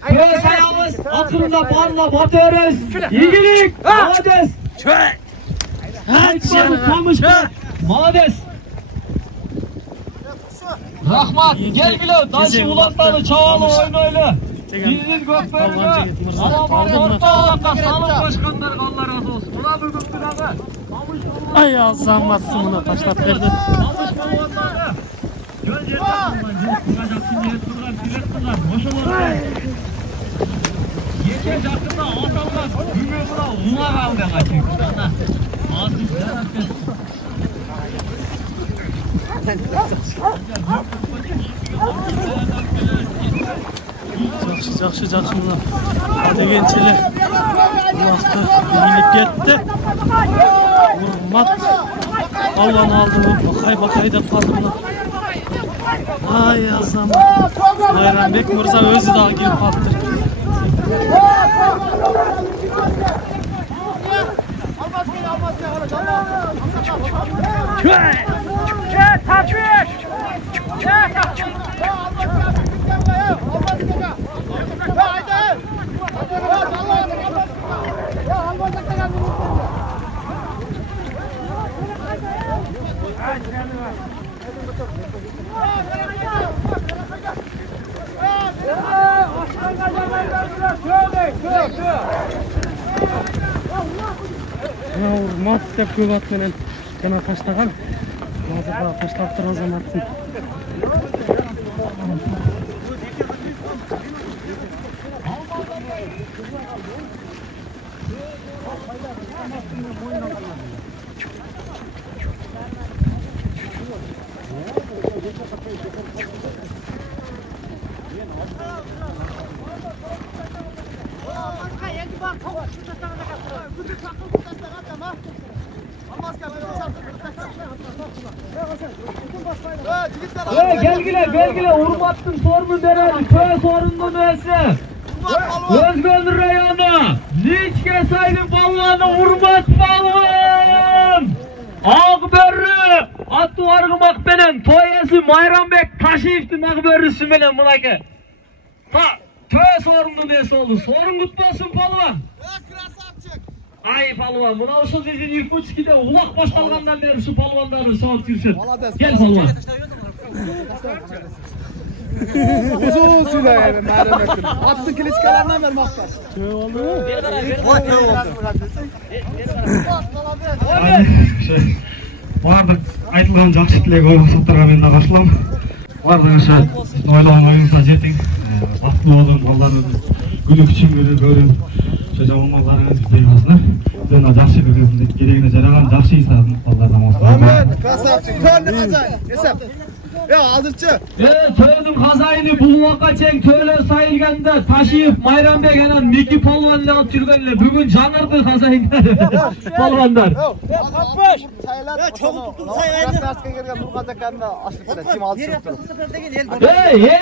Köy sayamız, akırında barla batıyoruz. İyilik, Mades. Kaçmadı, kamışma, Mades. Rahmat, gel gülü, taşı ulatları, çavalı oynaylı. Bizin gökberine, alamın ortalıkta salın başkanlar Allah razı olsun. Buna bugün günahı. Ay azammat sımını taşlap berdi. Kamış balonları. Göz yerden kuracaksın diye turlar, bilet turlar. Boşalar. Yeter yakında atalmaz. Güme buna uğar aldı kaçıyor. Ağzı Жақшы мына дегенчелер улақты иіліп кетті. Урмат алланы алды, бақай деп қалды мына. Ай азамат, Майрамбек мырза өзі дағы келіп қалыптыр. Урмат деп көп атменен жана таштаган. Азыр таштап турган азаматтын. Belgile Urmat'ın sorunu verer, köy sorunun öğesi. Özgür rayonu, Liçke saydı ballanı Urmat ballan. Ağberri, atı argımak benen, toyası Mayranbek Taşiyev'tin ağberrisi menen bunaki. Köy sorunun öğesi oldu, sorun kutmasın balvan. Ay palvan, buna uşul bizim Irkutsk'de ulak başkalgandan beri şu palvanları soğuk yürüsün. Gel palvan. Uzun süre yani Mayranbek'in. Attı kiliçkalarından ver maktar. Köy oldu mu? Бардык айтылган жакшы тилек ой максаттарга мен да кошулам. Бардыгынча ойлогон оюңузга жетиң. Бактылуу болуң, балдарыңыздын күнү күчүңөрүн жаман балдарыңыз биздей болсун. Жана жакшы керегине жараган жакшы инсан балдардан болсун. Amin. Krasavчик. Töndü kazay. Esep. Ya azırçı. Töydüm kazayını bulmakka çek töyle sayılganda Taşıyıp Mayranbek anan Miki palvanla alıp yürgenle bugün janırdı kazayınlar palvanlar. Kapış. Ya çok tuttum sayaydı. Krasavчик'e gelgen Nurkazakan'da aşırıkta kim aldı çıktı.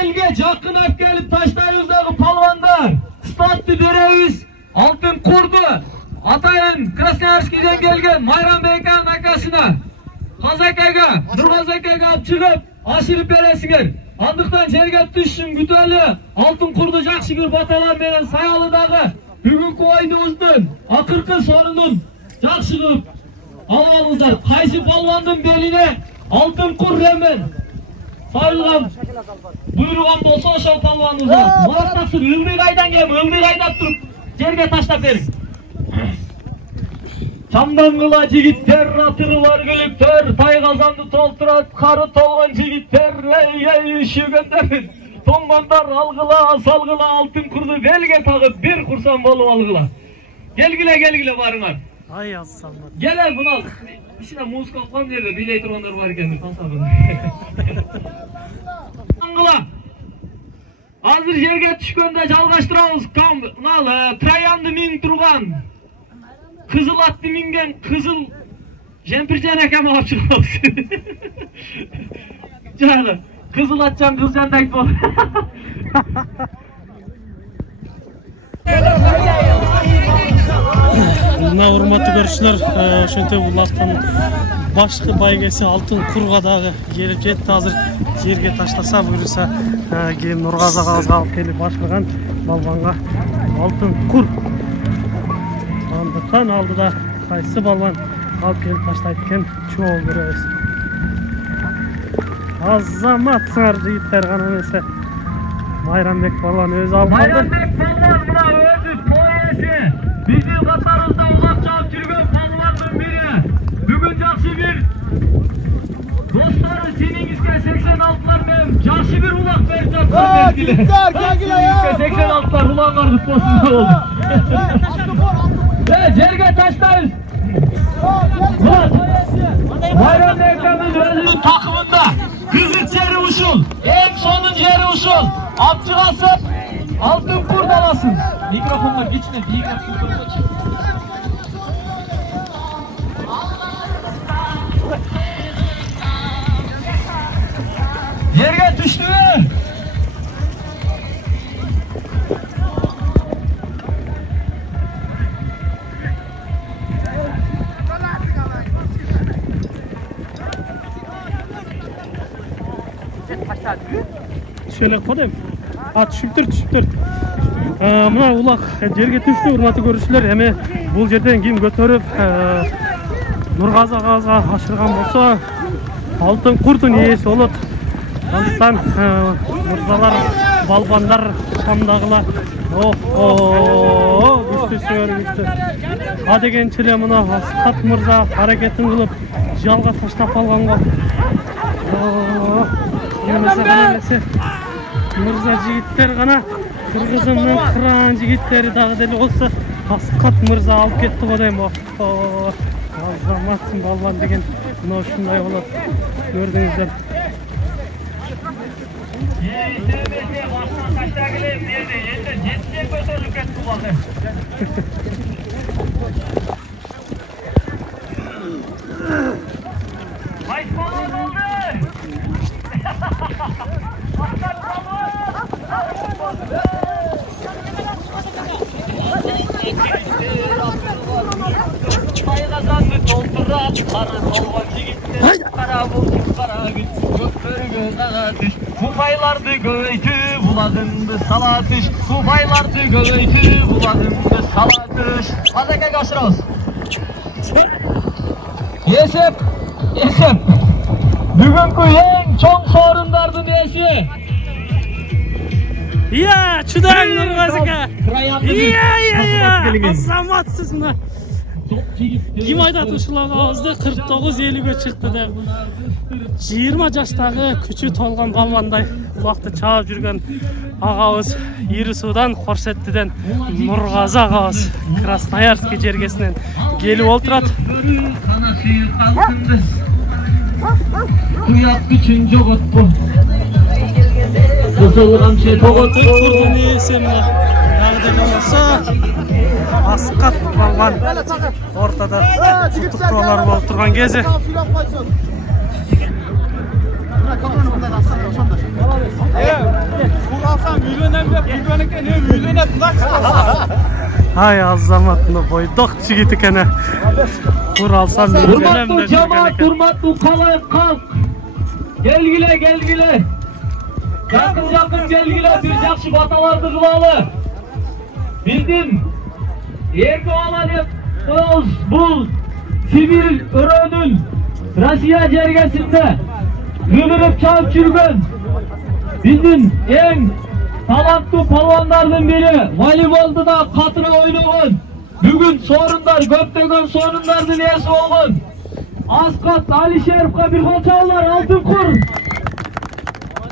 Elge jakınap gelip taşlayızdaki palvanlar statlı bereviz altın kurdu. Atayın Krasnoyarsk'den gelgen Mayranbek anan akasına Kazakaga, Nurkazakaga çıkıp aşırıp beresinger. Andıktan jerge düşsün gütölü altın kurdu jakşı bir batalar menen sayalıdagı Бүгүnkü oyunumuzun akırkı sorunun жақсы kılıp almalısınız. Kaysi palvandın beline altın kurremen sarılgan buyurgan bolsa ошол palvanımıza. Murattasın ılgый kaydan gelip ılgый kaydap turup жерге таштап берin. Çamdangıla jigitler, atırılar gülüktör, tay kazandı tolturat, karı tolgan jigitler, ey üşügönдөр. Toңгондар алгыла, салгыla altın kurdu belge takıp bir kursan bolup algıla. Gelgile barыңар. Ay yazsam. Gel bunu al. İçine muzika koyun nerede? Biley turanlar var ekan. Algıla. Hazır жерге түшкөндө жалгаштырабыз. Trayanды min турган. Kızıl atlı mingen, kızıl jempircan ekam alып çıkabız. Canım. Kızıl atcan kızcan dayt bol. Мына урматтуу көрүүчүлөр, ошентип улактын башкы байгеси алтын курга дагы келип жетти. Азыр жерге таштаса буюрса, кийин Нургазы агабызга алып келип башкырган балбанга алтын кур. Андыктан алдыда кайсы балбан алып келип таштайт экен, чоң көрөбүз. Азаматсыңар жигиттер гана эмесе. Майрамбек балбан өзү алып калды. Майрамбек балбан мына өзү поэси. Биздин катарыбызда улак чаап жүргөн балбандын бири. Бүгүн жакшы бир достору сениңизге 86-лар менен жакшы бир улак берип жатат. Келгиле. 86-лар улаңар кут болсун болду. Жерге таштайбыз. Майрамбек өзүнүн такымында кызык жери ушул, эң сонун жери ушул. Алып чыгасың, алтын курд аласың. Микрофонго кичине бийиктеп көрсөтчү. Жерге түштүбү? Şöyle koyayım. Düşüптүр. Мына улак жерге түштү, урматтуу көрүүчүлөр. Эми бул жерден ким көтөрүп Нургазы агабызга ашырган болсо, алтын курдун ээси болот. Андыктан мырзалар, балбандар, шамдагыла. Күчтүү. Адегенче эле мына Аскат мырза аракетин кылып жалга таштап алганго. Мырза жигиттер гана, Кыргызымдын кыран жигиттери дагы деле болсо, Аскат мырза алып кетти го дейм. Азаматсың балбан деген мына ушундай болот. Көрдүңүздөр. Kupaylardı göğütü buladındı salatış. Kupaylardı göğütü buladındı salatış. Azeke kaçırız. Esep. Bugünkü en çok sorunlardın esi. Ya, çudayım Nurgazı'ga. Ya. Azamatsız mı? Kim aydat uşulan ağızda 49-50'ge çıktı da 20 жаштагы күчү толгон балбандай убакты чаап жүргөн агабыз Ири Суудан Корсеттиден Нургазы агабыз Красноярский жергесинен келип олтурат. Уят күчүн жоготпу. Кызылгамчы тоготпу. Курдун ээсемне дагы болсо Аскат балбан ортада куттуктоолор болуп турган кези. Ay Azamat'ın boydok çigit ekene. Kur alsam uylenem de cemaat, hurmatlı kalk. Gelgile. Yakın gelgile bir jakşı batalardı kılalı. Bildin. Erke ola dep koyabız. Bul Sibir örönün Rossiya jergesinde yürüp çalıp жүрген биздин эң таланттуу палвандардын бири, волейболду да катыра ойногон, бүгүн сорундар, көптөгөн сорундардын ээси болгон Асқат Алишеровго бир кол чабуулар, алтын кур.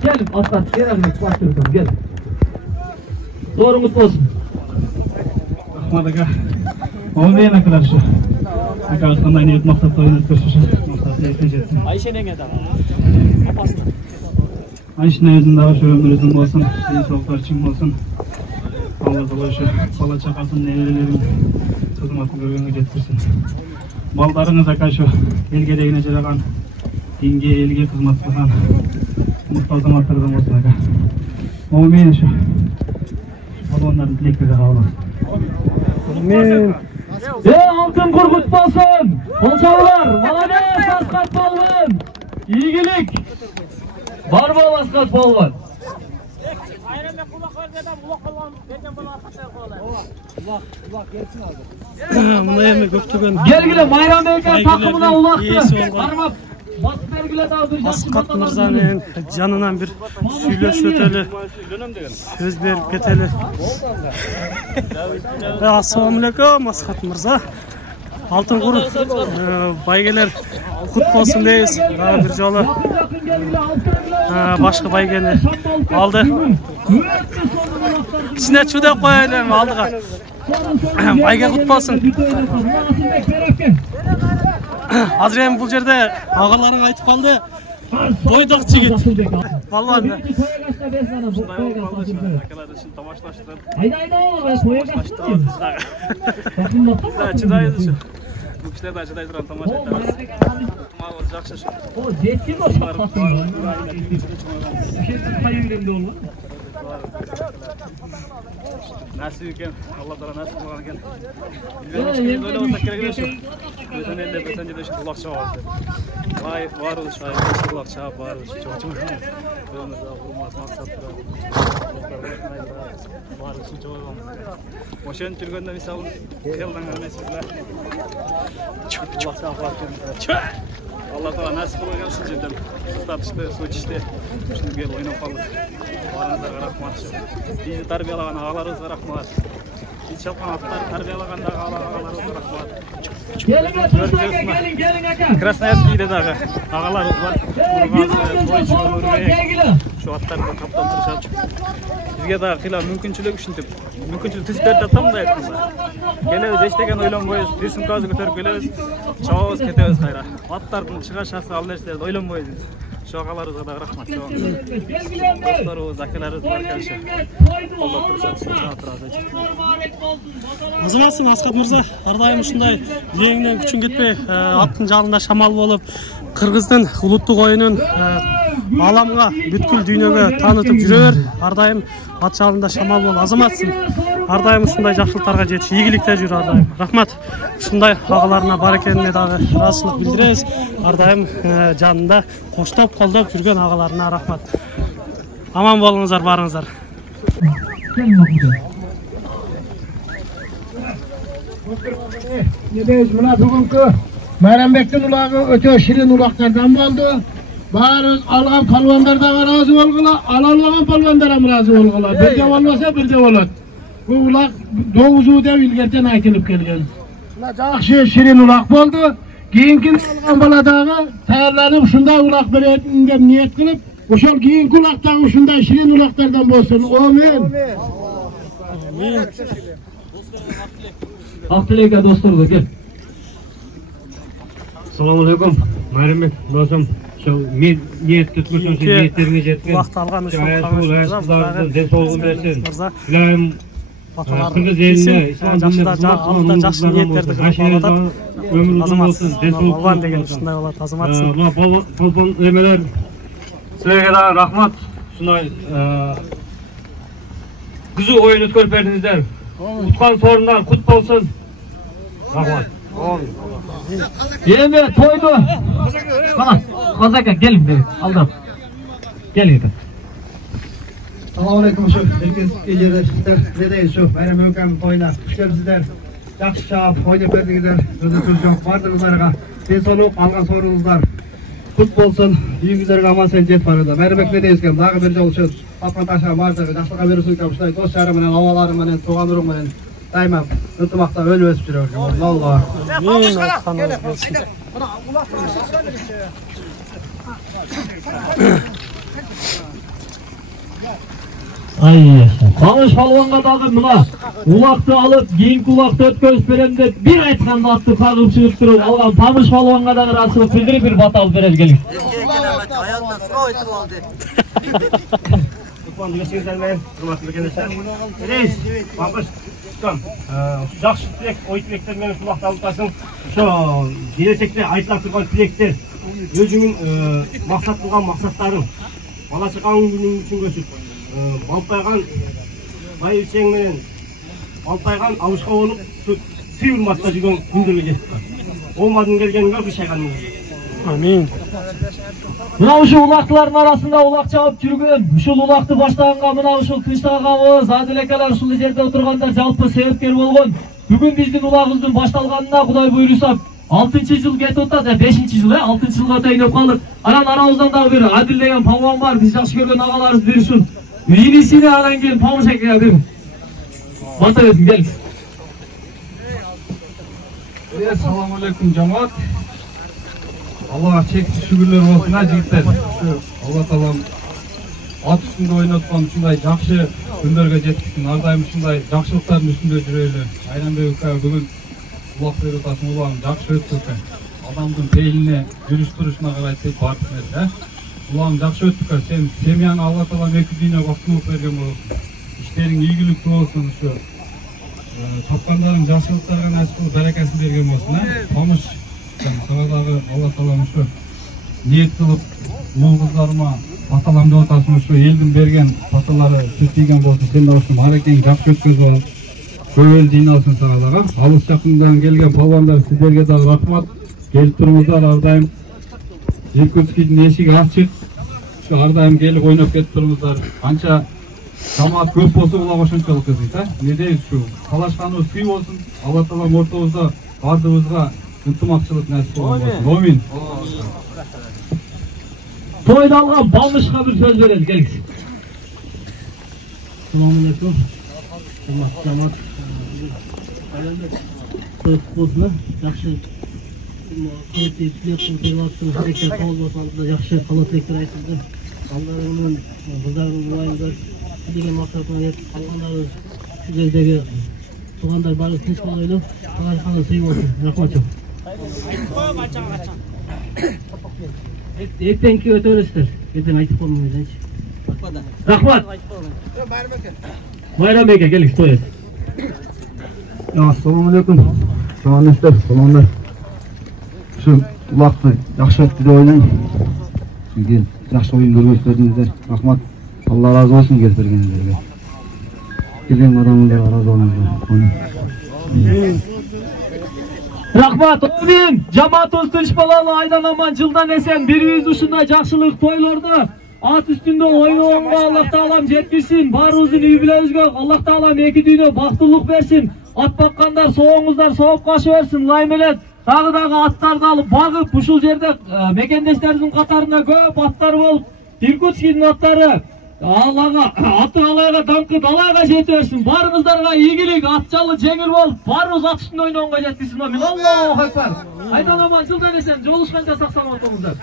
Gel Asqat, Kerem'lik başlıyorsun, gel. Doğru mutlu olsun. Rahmat aka. Olmayan arkadaşlar. Aka qanday niyat maqsadda o'ynab ko'rsatish, maqsadga yetsin. Ayşe'nin adam. Apasını. Ayşe'nin özündagi shu umrimizin bo'lsin, sog'liqlar uchun bo'lsin. Alloh taolo shu bola chaqasini, nevaralarini xizmatini ko'rganga yetkazsin. Ballarınız aka shu elga degina jaragan, dinga, elga xizmat qilgan muhtoj zamonlardan bo'lsin aka. Amin shu. Balonlarni tileklarga qabul qilsin. Amin. Altın kur kutlu olsun. Kolçalılar, Malades Asqat Polvon. İyilik. Var mı Asqat Polvon? Gelgile Mayram Bey'den takımına ulaştı. Armap. Asqat Mırza'nın canından bir süйлөшүп өтөлү, сөз берип кетели. Assalamu alaikum Asqat Mırza. Алтын кур байгелер кут болсун дейбиз. Бир жолу башка байгени алды. Кичине чудап коелу алдыга. Байге кут болсун. Азыр эми бул жерде агаларың айтып калды. Бойдок жигит. Балбан. Чыдайбыз. Бул кишилер да чыдай турган тамаша айтабыз. Мал жакшы шу. О, жетти го шапкасын. Nasip ekan, Allah taolo nasip qilgan ekan. Biz o'ylamasak kerak edi shu. O'zini endi butun joyda shu quloq chaladi. Voy, bor o'zi shu quloq chalib bor o'zi cho'chim. O'zimizda hurmat maqsad turadi. Bor o'zi cho'g'im. O'shan turganda misol keldan emasizlar. Quloq chalib Allah taolo nasip qilgan shu yerdan. Statishda, so'chishda shuni bel o'ynab qoldik. Baranızlarga rahmat. Bizi tarbiyalagan ağalarımızga rahmat. Biz çapkan atlar tarbiyalaganda ağalarımızga rahmat. Gelin aka. Krasnoyarskiyde dağı ağalarımız var. Şu atlarga kaptan turuşat. Bizge dağı qila mümkünçülük üşintip, mümkünçülük tizberdi atam da aytkanlar. Kelebіз eштеген ойлонбойбуз, рисункабызды көтөрүп келебиз, чабабыз кетебиз кайра. Аттардын чыгаш шарты ал нерселерди ойлонбойбуз. Şu ağalarımıza da rahmat. Dostlarımız, akalarımız var arkadaşlar. Allah turuşat, sağ turacak. Азаматсың Асқат Мырза, ардайым ушундай леңден күчүн кетпей, аттын жалында шамал болуп, Кыргыздын улуттук оюнун аламга, бүткүл дүйнөгө таанытып жүрө бер. Ардайым ат жалында шамал бол. Азаматсың. Ардайым ушундай жакшылыктарга жетиш, ийгиликте жүр ардайым. Рахмат. Ушундай агаларына бар экенине дагы ыраазычылык билдиребиз. Ардайым жанында коштоп, колдоп жүргөн агаларына рахмат. Аман болуңуздар барыңыздар. Biz buna bugünkü Mayranbek'in ulağı öte şirin ulaklardan oldu. Barız algan palvanlardan razı olgula, alalmagan palvanlardan razı olgula. Bir de olmasa bir de olur. Bu ulak 9 dev ilgerten aytılıp kelgen. Jakşı şirin ulak oldu. Keyinkin algan baladağı tayarlanıp şunday ulak berетін dep niyet kılıp, oşol keyinki ulaktağı şunday şirin ulaklardan bolsun. Amin. Amin. Aktileka dostlar da gel. Assalamu alaikum. Mayranbek dostum, şu niyet tutmuşsun, niyetlerine jetken. Vaqt algan üçün xabarımızdan densoğluğun versin. İlayim Kırgız eline, İslam dinine aldıda жақсы ниеттерді қылып алып ömrünüzün densoğluğun Балбан деген ушундай болот, азаматсың. Muna polvon emeler, sizlerge daha rahmat. Şunday güzel oyun ötkörüp berdinizler. Utkan sorunlar kut bolsun. Rahmat. Yeme toydu. Bana Kozaka gelin dedi. Aldım. Gelin. Assalamu alaikum şu herkes geceler nedeyiz şu bayram ökəm toyuna hoş geldinizler. Жақсы чаап, ойнап бердіңіздер. Өзі жоқ, бардыңызларға. Денсаулық, алған сорыңыздар құт болсын. Үйіңіздерге аман сен жетіп барады. Майрамбек Медеевске дағы бір жол үшін тапқан ташыған бардығы жақсылыққа беру сөйкем ұштай дос жарымынан, ауаларымынан, туған ұрыңынан дайма ынтымақта өлі өсіп жүре өрген. Алла. Қамыш палуанға дағы мына улақты алып, кейінгі улақты өткөріп берем деп бір айтқанда атты қағып шығып тұрып алған Қамыш палуанға дағы расылып білдіріп бір бата алып берер келік. Жақсы тілек, ой тілектермен құлақты алып қасың. Келешекте айтылып тұрған тілектер, өзіңнің мақсат қылған мақсаттарың, бала шағаның күнің үшін көшіп, балпайған байырсең менен балпайған алышқа болып сый урматта жүрген күндерге жетіп қал. Олмадың келгеніңе бір шайғаныңыз. Амин. Мына ушул улактылардын арасында улак чабып жүргөн, ушул улакты баштаганга мына ушул тынчтагабыз, адилекелер ушул жерде отургандар жалпы себепкер болгон. Бүгүн биздин улагыбыздын башталганына Кудай буйруса 6-жыл кетип атат, 5-жыл, 6-жылга тайынып калдык. Анан арабыздан дагы бир Адил деген палван бар, биз жакшы көргөн агаларыбыз беришин. Инисине анан кийин Памуш акеге бир бата берсин, келиңиз. Assalomu alaykum jamoat. Allohga cheksiz shukrlar bo'lsin jigitlar. Alloh taolom ot ustida o'ynatgan shunday yaxshi kunlarga yetkazsin. Har doim shunday yaxshiliklarning ustida yuraylik. Aylanbek aka bugun Alloh berib o'tasin, Allohning yaxshi o'tsin. Odamning beyniga yurish turishina qarab deb boribsiz-da. Allohning yaxshi o'tsin. Sen semyani Alloh taolom ikki dunyo baxtli bergan bo'lsin. İşlerin iyilikli olsun şu. Topkanların yaxshiliklarga nasib qilib barakasini bergan bo'lsin. Tomush Sağdağı Allah taolom şu niyet qilib o'g'izlarima patalam deb o'tasin, shu eldan bergan patalari tutgan bo'lsin. Sen o'sha marakang yaxshi o'tkazib ol. Ko'ngil dinolsin sağdağı. Alış yaqindan kelgan polvonlar sizlarga da rahmat. Kelib turibsizlar har doim. Irkutskning eshigi ochiq. Shu har doim kelib o'ynab ketib turibsizlar. Qancha jamoat ko'p bo'lsa ular o'shunchalik qilsa, ne deysiz shu? Talashganimiz kuy bo'lsin. Alloh taolom o'rtamizda bardimizga ынтымақшылық nasib bo'lsin. Amin. To'yda algan Pamuşqa bir söz beredi, kelingіз. Assalomu alaykum. Hurmatli jamoat. To'y bo'lsin, yaxshi qilib tilab harakat qilib yaxshi qilib aytdi. Allohning bizlarning duoyimiz degan maqsadga yetib qolganlar shu yerdagi tug'anlar bari tinch bo'laylik. Alloh sey bo'lsin. Rahmat. Ertangi o'tirirsizlar. Ertaga aytib qo'ymaymiz. Rahmat. Bayram aka, kelingіз, to'y. Assalomu alaykum. Salomlar, salomlar. Shu vaqtni yaxshi o'tdi deb o'ylayman. Chunki yaxshi o'yin ko'rsatdingizlar. Rahmat. Alloh razı olsun kelib berganingizga. Kelgan odamlarga razı olinglar. Rahmat, amin. Jamoatimiz tinch bolali, aydan aman, жылдан esen, birimiz ушундай жакшылык тойлорду at üstünde oynaganga Alloh taolom жеткирсин. Барыбыздын үй-бүлөбүзгө Alloh taolom эки дүйнө бактылык берсин. At bakkanдар, soğuңуздар соғып кашы берсин. Лайым эле дагы аттарды алып багып, ушул жерде мекендештерибиздин катарында көп аттар болуп, Иркутскийдин аттары аты алайга даңкы далайга жете берсин. Барыбыздарга ийгилик, атчалы жеңил болуп, барыбыз ат үстүндө ойногонго жеткирсин. Амин. Аллаху акбар. Айдан аман, жылдан эсен, жолушканча сак саламат болуңуздар.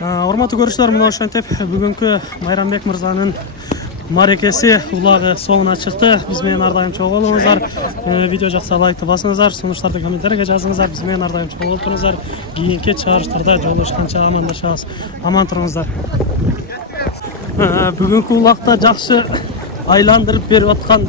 Урматтуу көрүүчүлөр, мына ошентип бүгүнкү Майрамбек мырзанын марекеси улагы соңуна чыкты. Биз менен ар дайым чогуу болуңуздар. Видео жакса лайкты басыңыздар, сунуштарды комментарийге жазыңыздар. Биз менен ар дайым чогуу болуп туруңуздар. Кийинки чыгарыштарда жолугушканча амандашабыз. Аман туруңуздар. Бүгүнкү улакта жакшы айландырып берип аткан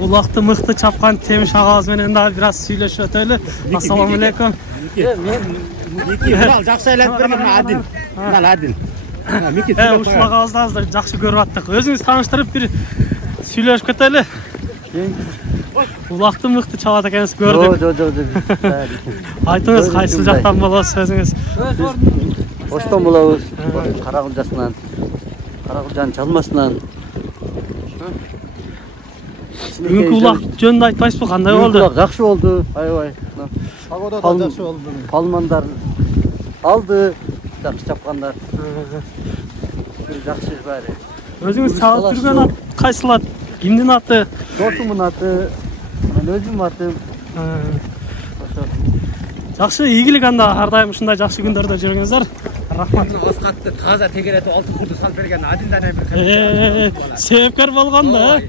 улакты мыкты чапкан Темиш агабыз менен дагы бир аз сүйлөшүп өтөлү. Ассаламу алейкум. Мынал жакшы айланып берген Адил. Мынал Адил. Ушул агабызды жакшы көрүп аттык. Өзүңүз тааныштырып бир сүйлөшүп кетели. Улакты мыкты чабат экенсиз көрдүк. Жо. Айтыңыз, кайсы жактан болосуз өзүңүз? Оштон болобуз. Карагылжасынан. Карагылжанын чалмасынан. Бүгүнкү улак жөнүндө айтпайсызбы, кандай болду? Улак жакшы болду, аябай. Погода да жакшы болду. Палмандар алды, жакшы чапкандар. Жакшы баары. Өзүңүз чалып жүргөн ат кайсыл ат? Кимдин аты? Досумдун аты, мен өзүмдүн атым. Жакшы, ийгилик анда ар дайым ушундай жакшы күндөрдө жүрүңүздөр. Рахмат. Аскатты таза тегеретип алтын курду салып берген адилдан эмир. Себепкер болгондо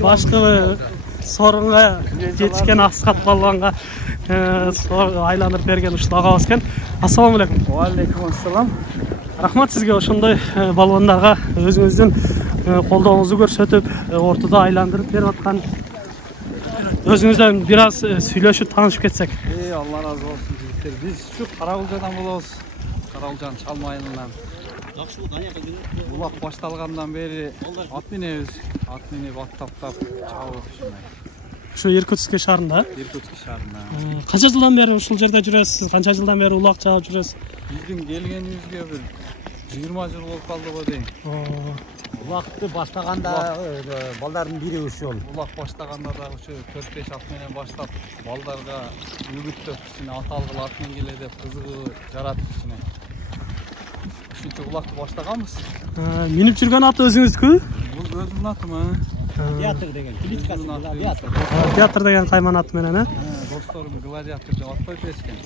башкы сорунга жетишкен Аскат балбанга айландырып берген ушул агабыз экен. Ассаламу алейкум. Ва алейкум ассалам. Рахмат сизге ошондой балбандарга өзүңүздүн колдооңузду көрсөтүп, ортодо айландырып берип аткан. Өзүңүздөн бир аз сүйлөшүп таанышып кетсек. Алла разы болсун жигиттер. Биз ушу Карагулжадан болобуз. Карагулжанын Чал майылынан. Улак башталгандан бери ат минебиз. Ат минип, ат таптап чабып ушундай. Ушу Иркутск шаарында? Иркутск шаарында. Канча жылдан бери ушул жерде жүрөсүз? Канча жылдан бери улак чабып жүрөсүз? Биздин келгенибизге бир 20 жыл болуп калды го дейм. Улакты баштаганда балдардын бири ушул. Улак баштаганда да ушу 4-5 ат менен баштап, балдарга үгүттөп, кичине ат алгыла ат менен келе деп кызыгуу жаратып кичине. Ушинтип улакты баштаганбыз. Минип жүргөн ат өзүңүздүкү? Бул өзүмдүн атым. Театр деген, кличкасы театр. Театр деген кайман ат менен, Досторум гладиатор деп ат коюп беришкен.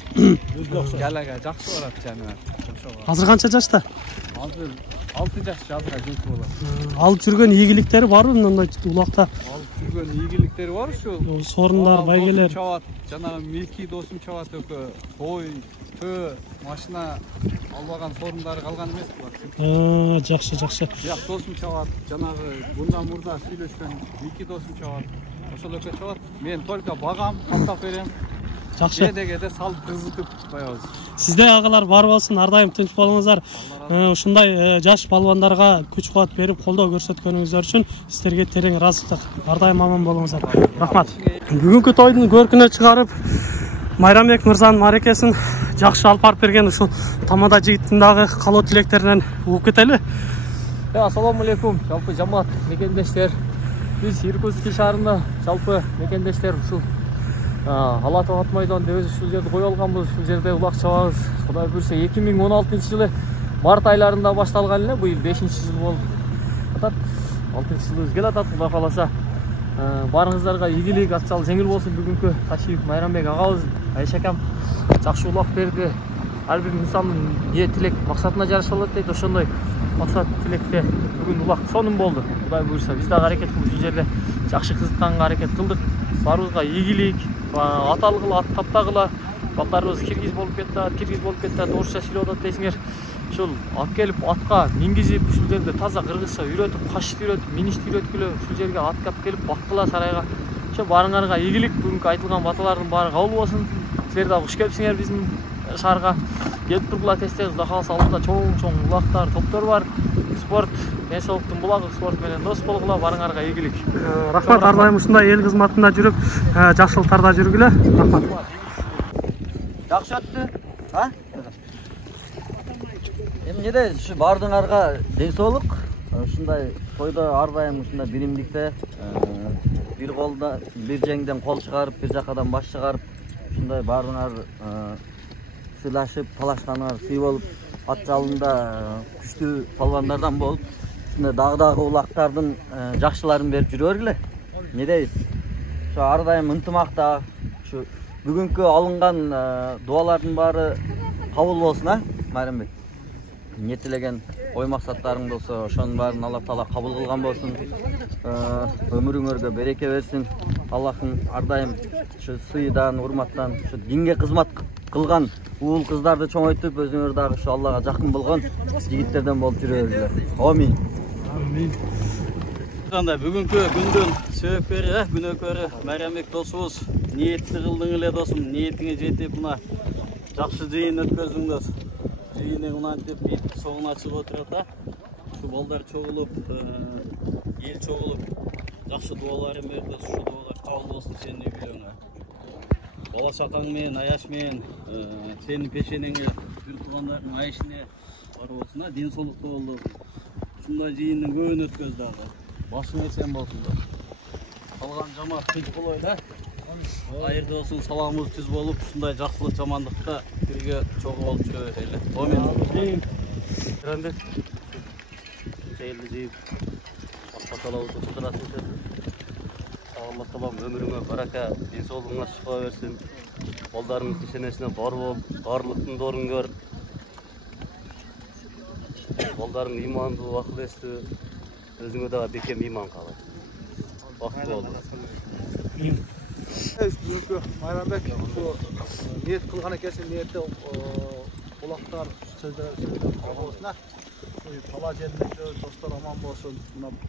Галага жакшы барат жаныбар. Азыр канча жашта? Азыр 6 жаш жазга жетип болот. Алып жүргөн ийгиликтери барбы мындай улакта? Алып жүргөн ийгиликтери бар ушул. Сорундар, байгелер. Жана милки досум чабат өкө. Той, төө, машина албаган сорундары калган эмес булар. Жакшы, жакшы. Бияк досум чабат, жанагы bundan мурда сүйлөшкөн милки досум чабат. Ошол өкө чабат. Мен только багам, таптап берем. Жакшы. Эдегеде салып кызытып коебуз. Сизде агалар бар болсун, ар дайым тынч болуңуздар. Ушундай жаш балбандарга күч кубат берип, колдоо көрсөткөнүңүздөр үчүн сиздерге терең ыраазычылык. Ар дайым аман болуңуздар. Рахмат. Бүгүнкү тойдун көркүнө чыгарып, Майрамбек мырзанын марекесин жакшы алып барып берген ушул тамада жигиттин дагы калоо тилектеринен угуп кетели. Ассаламу алейкум, жалпы жамаат мекендештер. Биз Иркутск шаарында жалпы мекендештер ушул Ала Тоғат майданында өзү ушул жерде кое алганбыз, ушул жерде улак чабабыз. Кудай буйрса 2016-жылы март айларында башталган эле, быйыл 5-жыл болуп атат. 6-жылыбыз келе атат, Кудай кааласа. Барыңыздарга ийгилик, атчал жеңил болсун. Бүгүнкү Ташиев Майрамбек агабыз, Айша акам жакшы улак берди. Ар бир инсандын ниет тилек максатына жараша болот дейт. Ошондой максат тилекте бүгүн улак сонун болду. Кудай буйрса биз дагы аракет кылып ушул жерде жакшы кызытканга аракет кылдык. Барыбызга ийгилик, ат алгыла, ат таптагыла. Балдарыбыз киргиз болуп кетти, орусча сүйлөп атат дейсиңер. Ушул алып келип атка мингизип, ушул жерде таза кыргызча үйрөтүп, кашты үйрөтүп, миништи үйрөткүлө, ушул жерге ат алып келип баккыла сарайга. Ошо барыңарга ийгилик, бүгүнкү айтылган баталардын баары кабыл болсун. Силер дагы куш келипсиңер биздин шаарга. Келип тургула тез-тез, Кудай кааласа алдыда чоң улактар, топтор бар. Спорт, ден соолуктун булагы, спорт менен дос болгула, барыңарга ийгилик. Рахмат, ар дайым ушундай эл кызматында жүрүп, жакшылыктарда жүргүлө. Рахмат. Жакшы өттү. Эмне дейсиз, ушу баардыгыңарга ден соолук. Ушундай тойдо ар дайым ушундай биримдикте, бир колдо, бир жеңден кол чыгарып, бир жакадан баш чыгарып, ушундай баардыгыңар сыйлашып, талашканыңар сый болуп, ат жалында күчтүү палвандардан болуп, ушундай дагы улактардын жакшыларын берип жүрө бергиле. Не дейсиз? Ушу ар дайым ынтымакта, ушу бүгүнкү алынган дуалардын баары кабыл болсун, Майрамбек. Ниет тилеген ой максаттарың болсо, ошонун баарын Алла Таала кабыл кылган болсун. Өмүрүңөргө береке берсин. Аллахым ар дайым ушу сыйдан, урматтан, ушу динге кызмат кылган уул кыздарды чоңойтуп, өзүңөр дагы ушу Аллага жакын болгон жигиттерден болуп жүрө бергиле. Амин. Амин. Бүгүнкү күндүн себепкери, күнөөкөрү Майрамбек досубуз. Ниетти кылдың эле досум, ниетиңе жетип, мына жакшы жыйын өткөздүңдөр. Жыйыны ынантип бит соңуна чыгып отурат. Ушу балдар чогулуп, эл чогулуп, жакшы дуаларын берди. Ушу дуалар кабыл болсун сенин үй-бүлөңө. Бала чакаң менен, аяш менен, сенин пешенеңе, бир туугандардын айышына бар болсун, ден соолуктуу болду. Ушундай жыйындын көбүн өткөз дагы. Башың эсен болсун. Қалған жамаат тез болайлы. Айырды болсын, саламыз түз болып, шындай жақсылық жамандықта бірге чоғы болып жүре берейлі. Амин. Рәмбек. Жайлы жиып, ақпаталауды тұтырасың сен. Алла Таалам өміріңе барака, денсаулығыңа шифа берсін. Балдарыңның кішенесіне бар бол, барлықтың дорын көр. Балдарың иманды, ақыл есті, өзіңе дағы бекем иман қалады. Бақыт болды. Бүгінгі Майрамбек ниет қылған екенсің, ниетті бұлақтар сөздер қалғылысына. Қала жерінде достар аман болсын,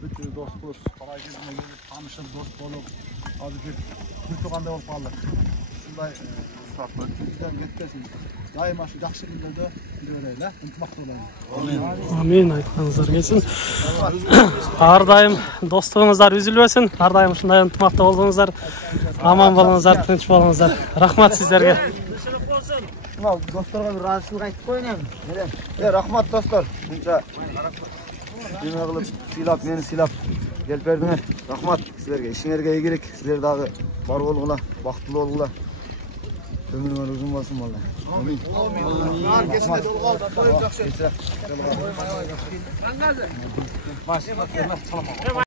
бүті дос болыс, қала жеріне келіп, танышып, дос болып, азыр бір туғандай болып қалды. Сондай өткізден кеткесін. Дайыма шу жақсы күндерді жүрелі, ынтымақты болайын. Амин, айтқаныңыздар келсін. Ардайым достығыңыздар үзілбесін. Ардайым шындай ынтымақты болдыңыздар. Аман болыңыздар, тыныш болыңыздар. Рахмат сіздерге. Достарға бір разышылық айтып қойын. Рахмат достар. Бұнша деме қылып, сыйлап, мені сыйлап келіп бердіңер. Рахмат сіздерге. Ішіңерге егерек, сіздер дағы бар болғыла, бақытлы болғыла. Ömrüne uzun olsun vallahi. Amin. Amin.